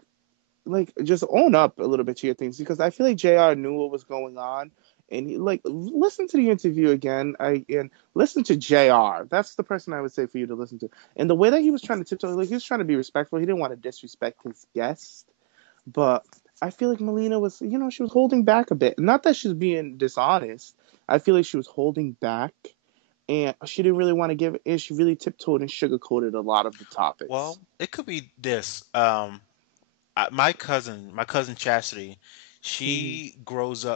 just own up a little bit to your things because I feel like Jr. knew what was going on, and like listen to the interview again. And listen to Jr. That's the person I would say for you to listen to. And the way that he was trying to tiptoe, like he was trying to be respectful. He didn't want to disrespect his guest, but I feel like Melina was, she was holding back a bit. Not that she's being dishonest. I feel like she was holding back, and she didn't really want to give it. She really tiptoed and sugarcoated a lot of the Well, topics. it could be this. My cousin Chastity, Hmm.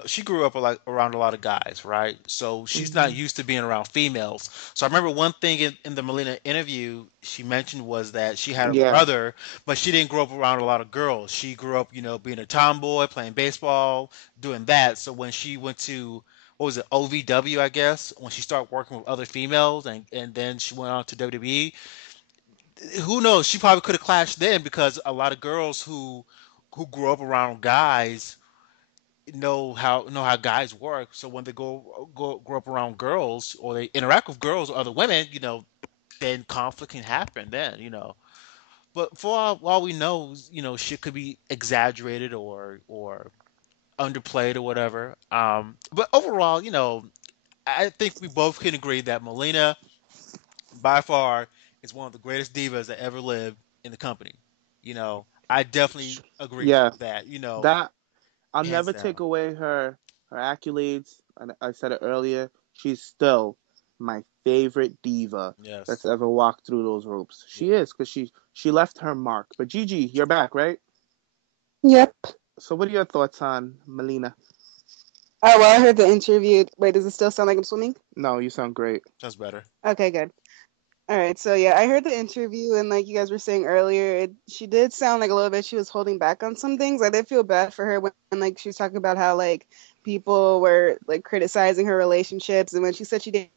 she grew up around a lot of guys, right? So she's not Hmm. used to being around females. So I remember one thing in the Melina interview she mentioned was that she had a Yeah. brother, but she didn't grow up around a lot of girls. She grew up, being a tomboy, playing baseball, doing that. So when she went to what was it, OVW, I guess, when she started working with other females and then she went on to WWE, who knows? She probably could have clashed then because a lot of girls who grew up around guys know how guys work. So when they go grow up around girls or they interact with girls or other women, then conflict can happen. Then. But for all we know, shit could be exaggerated or underplayed or whatever. But overall, I think we both can agree that Melina by far is one of the greatest divas that ever lived in the company. I definitely agree Yeah. with that. That I'll Hands never take down. away her accolades. And I said it earlier. She's still my favorite diva Yes. that's ever walked through those ropes. She is, because she left her mark. But Gigi, you're back, right? Yep. So what are your thoughts on Melina? Oh, well, I heard the interview. Wait, does it still sound like I'm swimming? No, you sound great. That's better. Okay, good. All right, so yeah, I heard the interview, and like you guys were saying earlier, she did sound like a little bit she was holding back on some things. I did feel bad for her when like she was talking about how like people were like criticizing her relationships, and when she said she dated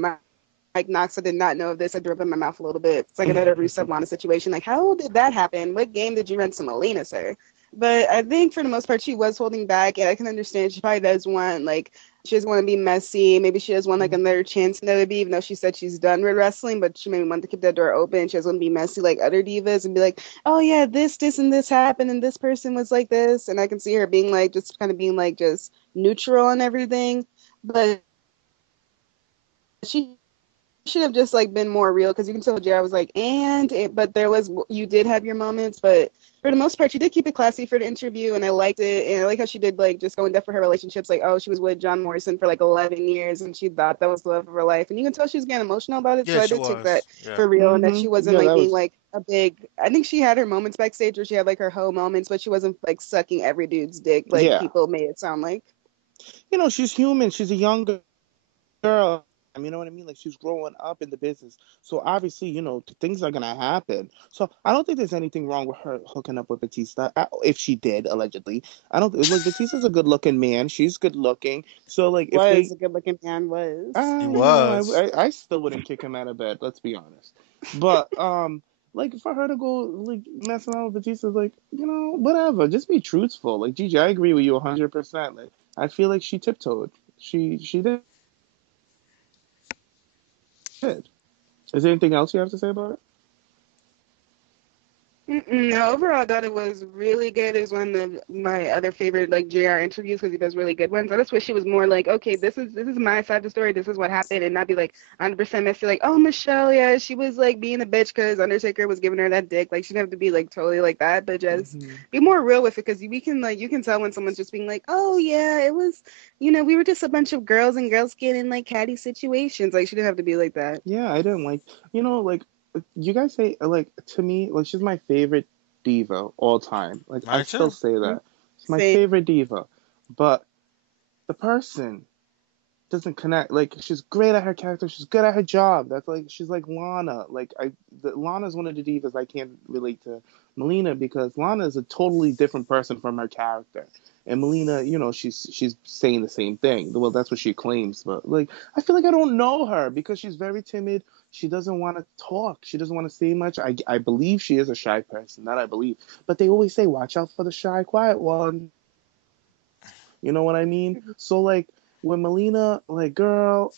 Mike Knox, I did not know of this. I drew up in my mouth a little bit. It's like another Rusev Lana situation. Like, how did that happen? What game did you run to Melina, sir? But I think for the most part, she was holding back, and I can understand she probably does want like she doesn't want to be messy. Maybe she does want like another chance in WWE, even though she said she's done with wrestling. But she maybe want to keep that door open. She doesn't want to be messy like other divas and be like, oh yeah, this, and this happened, and this person was like this. And I can see her being like just kind of being like just neutral and everything. But she should have just like been more real, because you can tell JR was like, but there was, you did have your moments, but for the most part she did keep it classy for the interview, and I liked it. And I like how she did like just go in depth for her relationships, like, oh, she was with John Morrison for like 11 years and she thought that was the love of her life, and you can tell she was getting emotional about it. Yeah, So I she did take that was. Yeah. for real, and that she wasn't Yeah, like that being was. like a big, I think she had her moments backstage where she had like her hoe moments, but she wasn't like sucking every dude's dick like Yeah. people made it sound like. You know, she's human. She's a young girl. You know what I mean? Like, she's growing up in the business. So obviously, you know, things are gonna happen. So I don't think there's anything wrong with her hooking up with Batista. If she did, allegedly. I don't like, Batista's a good looking man. She's good looking. So like, if Was they a good looking man, was. He you know, was. I still wouldn't kick him out of bed, let's be honest. But like, for her to go like mess around with Batista, like, you know, whatever. Just be truthful. Like, Gigi, I agree with you 100%. Like, I feel like she tiptoed. She did. Is there anything else you have to say about it? No, overall, I thought it was really good. It was one of my other favorite like JR interviews, because he does really good ones. I just wish he was more like, okay, this is my side of the story. This is what happened, and not be like 100% messy. Like, oh, Michelle, yeah, she was like being a bitch because Undertaker was giving her that dick. Like, she didn't have to be like totally like that, but just be more real with it, because we can like, you can tell when someone's just being like, oh yeah, it was, we were just a bunch of girls and girls getting in like catty situations. Like, she didn't have to be like that. Yeah, I didn't like, like, you guys say, like, to me, like, she's my favorite diva all time. Like, I Mine still too. say that. It's my Same. favorite diva. But the person doesn't connect. Like, she's great at her character. She's good at her job. That's like, she's like Lana. Like, Lana's one of the divas I can't relate to Melina, because Lana is a totally different person from her character. And Melina, she's saying the same thing. Well, that's what she claims. But like, I feel like I don't know her, because she's very timid. She doesn't want to talk. She doesn't want to say much. I believe she is a shy person. That I believe. But they always say, watch out for the shy, quiet one. You know what I mean? So like, with Melina, like, girl,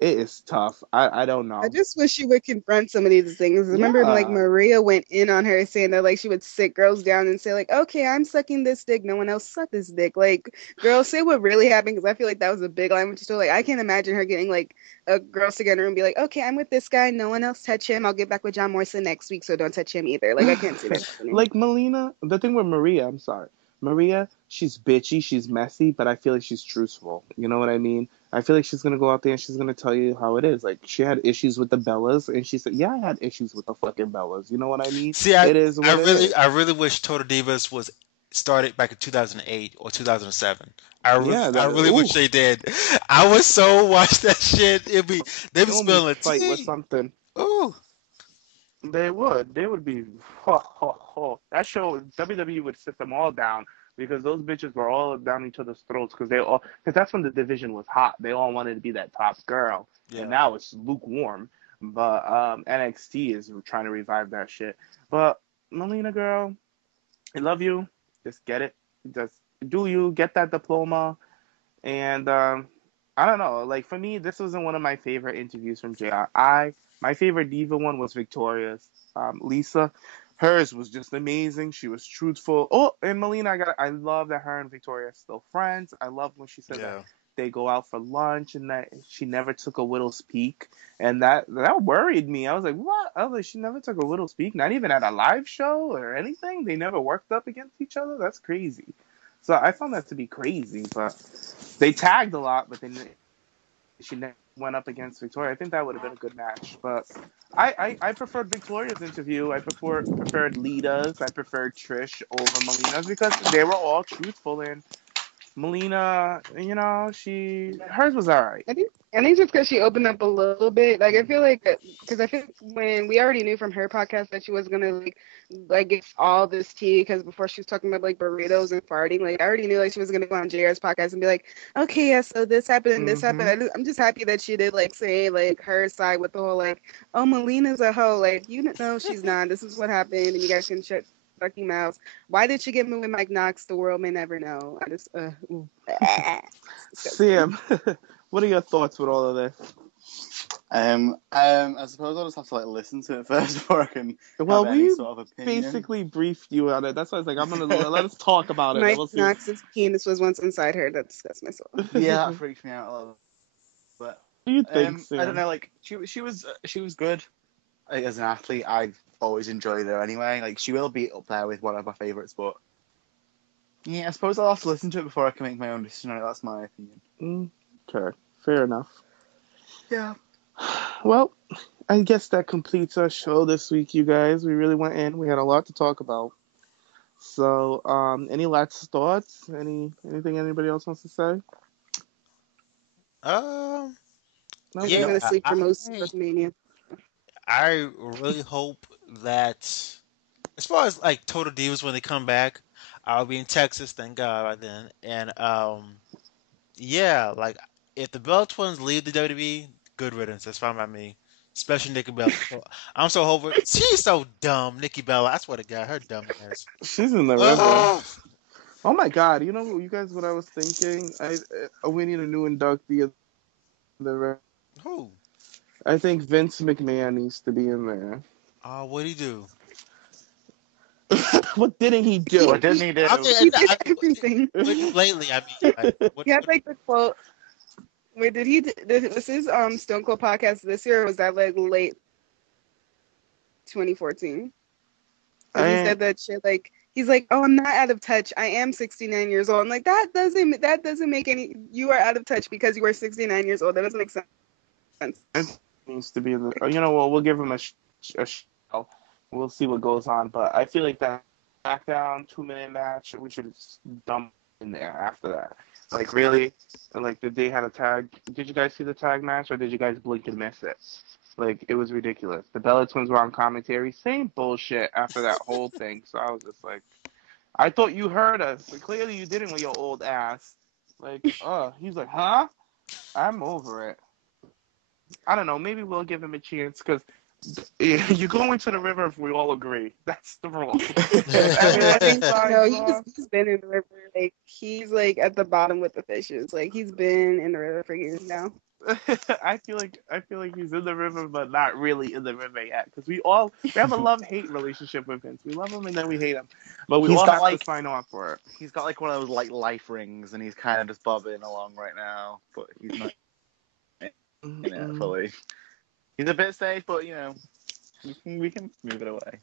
it is tough. I don't I know. just wish she would confront some of these things. Remember, like, Yeah. Maria went in on her saying that, like, she would sit girls down and say, like, okay, I'm sucking this dick. No one else sucked this dick. Like, girl, say what really happened, because I feel like that was a big line. Which is still, like, I can't imagine her getting, like, a girls together and be like, okay, I'm with this guy. No one else touch him. I'll get back with John Morrison next week, so don't touch him either. Like, I can't see that happening. Like, Melina, the thing with Maria, I'm sorry. Maria, she's bitchy, she's messy, but I feel like she's truthful. You know what I mean? I feel like she's gonna go out there and she's gonna tell you how it is. Like, she had issues with the Bellas, and she said, "Yeah, I had issues with the fucking Bellas." You know what I mean? See, It is what it is. I really wish Total Divas was started back in 2008 or 2007. Yeah, I really wish they did. I would so watch that shit. They be spilling fight with tea. something. Ooh. They would. They would be. Ho, ho, ho. That show, WWE would sit them all down, because those bitches were all down each other's throats, because that's when the division was hot. They all wanted to be that top girl, Yeah. and now it's lukewarm. But NXT is trying to revive that shit. But Melina, girl, I love you. Just get it. Just do you get that diploma? And I don't know. Like, for me, this wasn't one of my favorite interviews from JR. My favorite diva one was Victoria's. Lisa, hers was just amazing. She was truthful. Oh, and Melina, I love that her and Victoria are still friends. I love when she said that they go out for lunch and that she never took a widow's peak, and that worried me. I was like, what? I was like, she never took a widow's peak, not even at a live show or anything. They never worked up against each other. That's crazy. So I found that to be crazy, but they tagged a lot, but they she never went up against Victoria. I think that would have been a good match. But I preferred Victoria's interview. I preferred Lita's. I preferred Trish over Melina's because they were all truthful, and Melina, hers was alright. I think just because she opened up a little bit, like I feel like because I feel like when we already knew from her podcast that she was gonna like get all this tea because before she was talking about like burritos and farting, like I already knew like she was gonna go on JR's podcast and be like, okay, yeah, so this happened and this happened. I'm just happy that she did like say like her side with the whole like, oh, Melina's a hoe, like no, she's not. This is what happened, and you guys can shut fucking mouths. Why did she get moved with Mike Knox? The world may never know. I just Sam, what are your thoughts with all of this? I suppose I'll just have to like listen to it first before I can have any sort of opinion. Basically briefed you on it. That's why I was like, I'm gonna let us talk about it. Mike Knox's penis was once inside her. That disgusts my soul. Yeah, that freaks me out a little. But what do you think, Sam? I don't know. Like she was good. Like, as an athlete, I've always enjoyed her anyway. Like she will be up there with one of my favorites, but yeah, I suppose I'll have to listen to it before I can make my own decision on it. That's my opinion. Okay, fair enough. Yeah. Well, I guess that completes our show this week, you guys. We really went in. We had a lot to talk about. So, any last thoughts? Anything anybody else wants to say? No, Yeah, I'm gonna sleep for most of WrestleMania. I really hope that, as far as like Total Divas when they come back, I'll be in Texas, thank God by then. And yeah, like if the Bella Twins leave the WWE, good riddance. That's fine by me. Especially Nikki Bella. I'm so over. She's so dumb, Nikki Bella. I swear to God, her dumb ass. She's in the river. Oh my God! You know, you guys, what I was thinking? We need a new inductee of the river. Who? I think Vince McMahon needs to be in there. Oh, what'd he do? What didn't he do? What didn't he do? He did everything. Lately, I mean, like, He had like the quote. Wait, was his Stone Cold podcast this year, or was that like late 2014? He said that shit like he's like, oh, I'm not out of touch. I am 69 years old. I'm like, that doesn't make any. You are out of touch because you are 69 years old. That doesn't make sense. It needs to be in the. You know what? We'll give him a show. We'll see what goes on, but I feel like that SmackDown 2-minute match, we should dump in there after that. Like, really? Like, did they have a tag? Did you guys see the tag match, or did you guys blink and miss it? Like, it was ridiculous. The Bella Twins were on commentary. Same bullshit after that whole thing. So I was just like, I thought you heard us. But clearly you didn't with your old ass. Like, he's like, huh? I'm over it. I don't know. Maybe we'll give him a chance because you're going to the river if we all agree. That's the rule. I think he's been in the river. Like he's like at the bottom with the fishes. Like he's been in the river for years now. I feel like he's in the river, but not really in the river yet. Because we have a love-hate relationship with Vince. We love him and then we hate him, but we all have to sign off for it. He's got like one of those like life rings, and he's kind of just bobbing along right now, but he's not fully. He's a bit safe, but you know, we can move it away.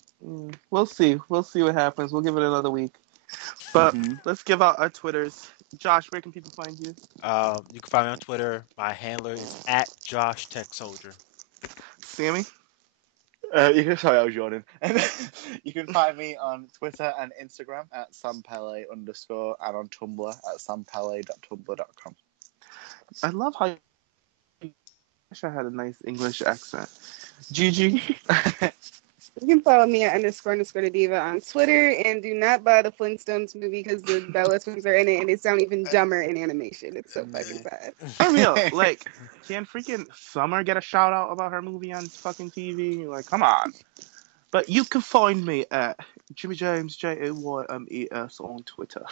We'll see. We'll see what happens. We'll give it another week. But let's give out our Twitters. Josh, where can people find you? You can find me on Twitter. My handler is @JoshTechSoldier. Sammy? Sorry, I was yawning. You can find me on Twitter and Instagram @SamPele_ and on Tumblr @sampele.tumblr.com. I love how I wish I had a nice English accent. Gigi? You can follow me at __ diva on Twitter, and do not buy the Flintstones movie because the Bella Twins are in it and they sound even dumber in animation. It's so fucking sad. For real, like, can freaking Summer get a shout out about her movie on fucking TV? Like, come on. But you can find me at Jimmy Jaymes JAYMES on Twitter.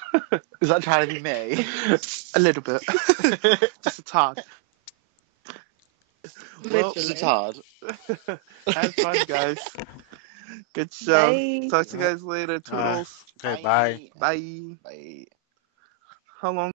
Is that trying to be me? A little bit. Just a tad. Well, just a tad. Have fun, guys. Good show. Bye. Talk to you guys later. Toodles. Okay, bye. Bye. Bye. How long?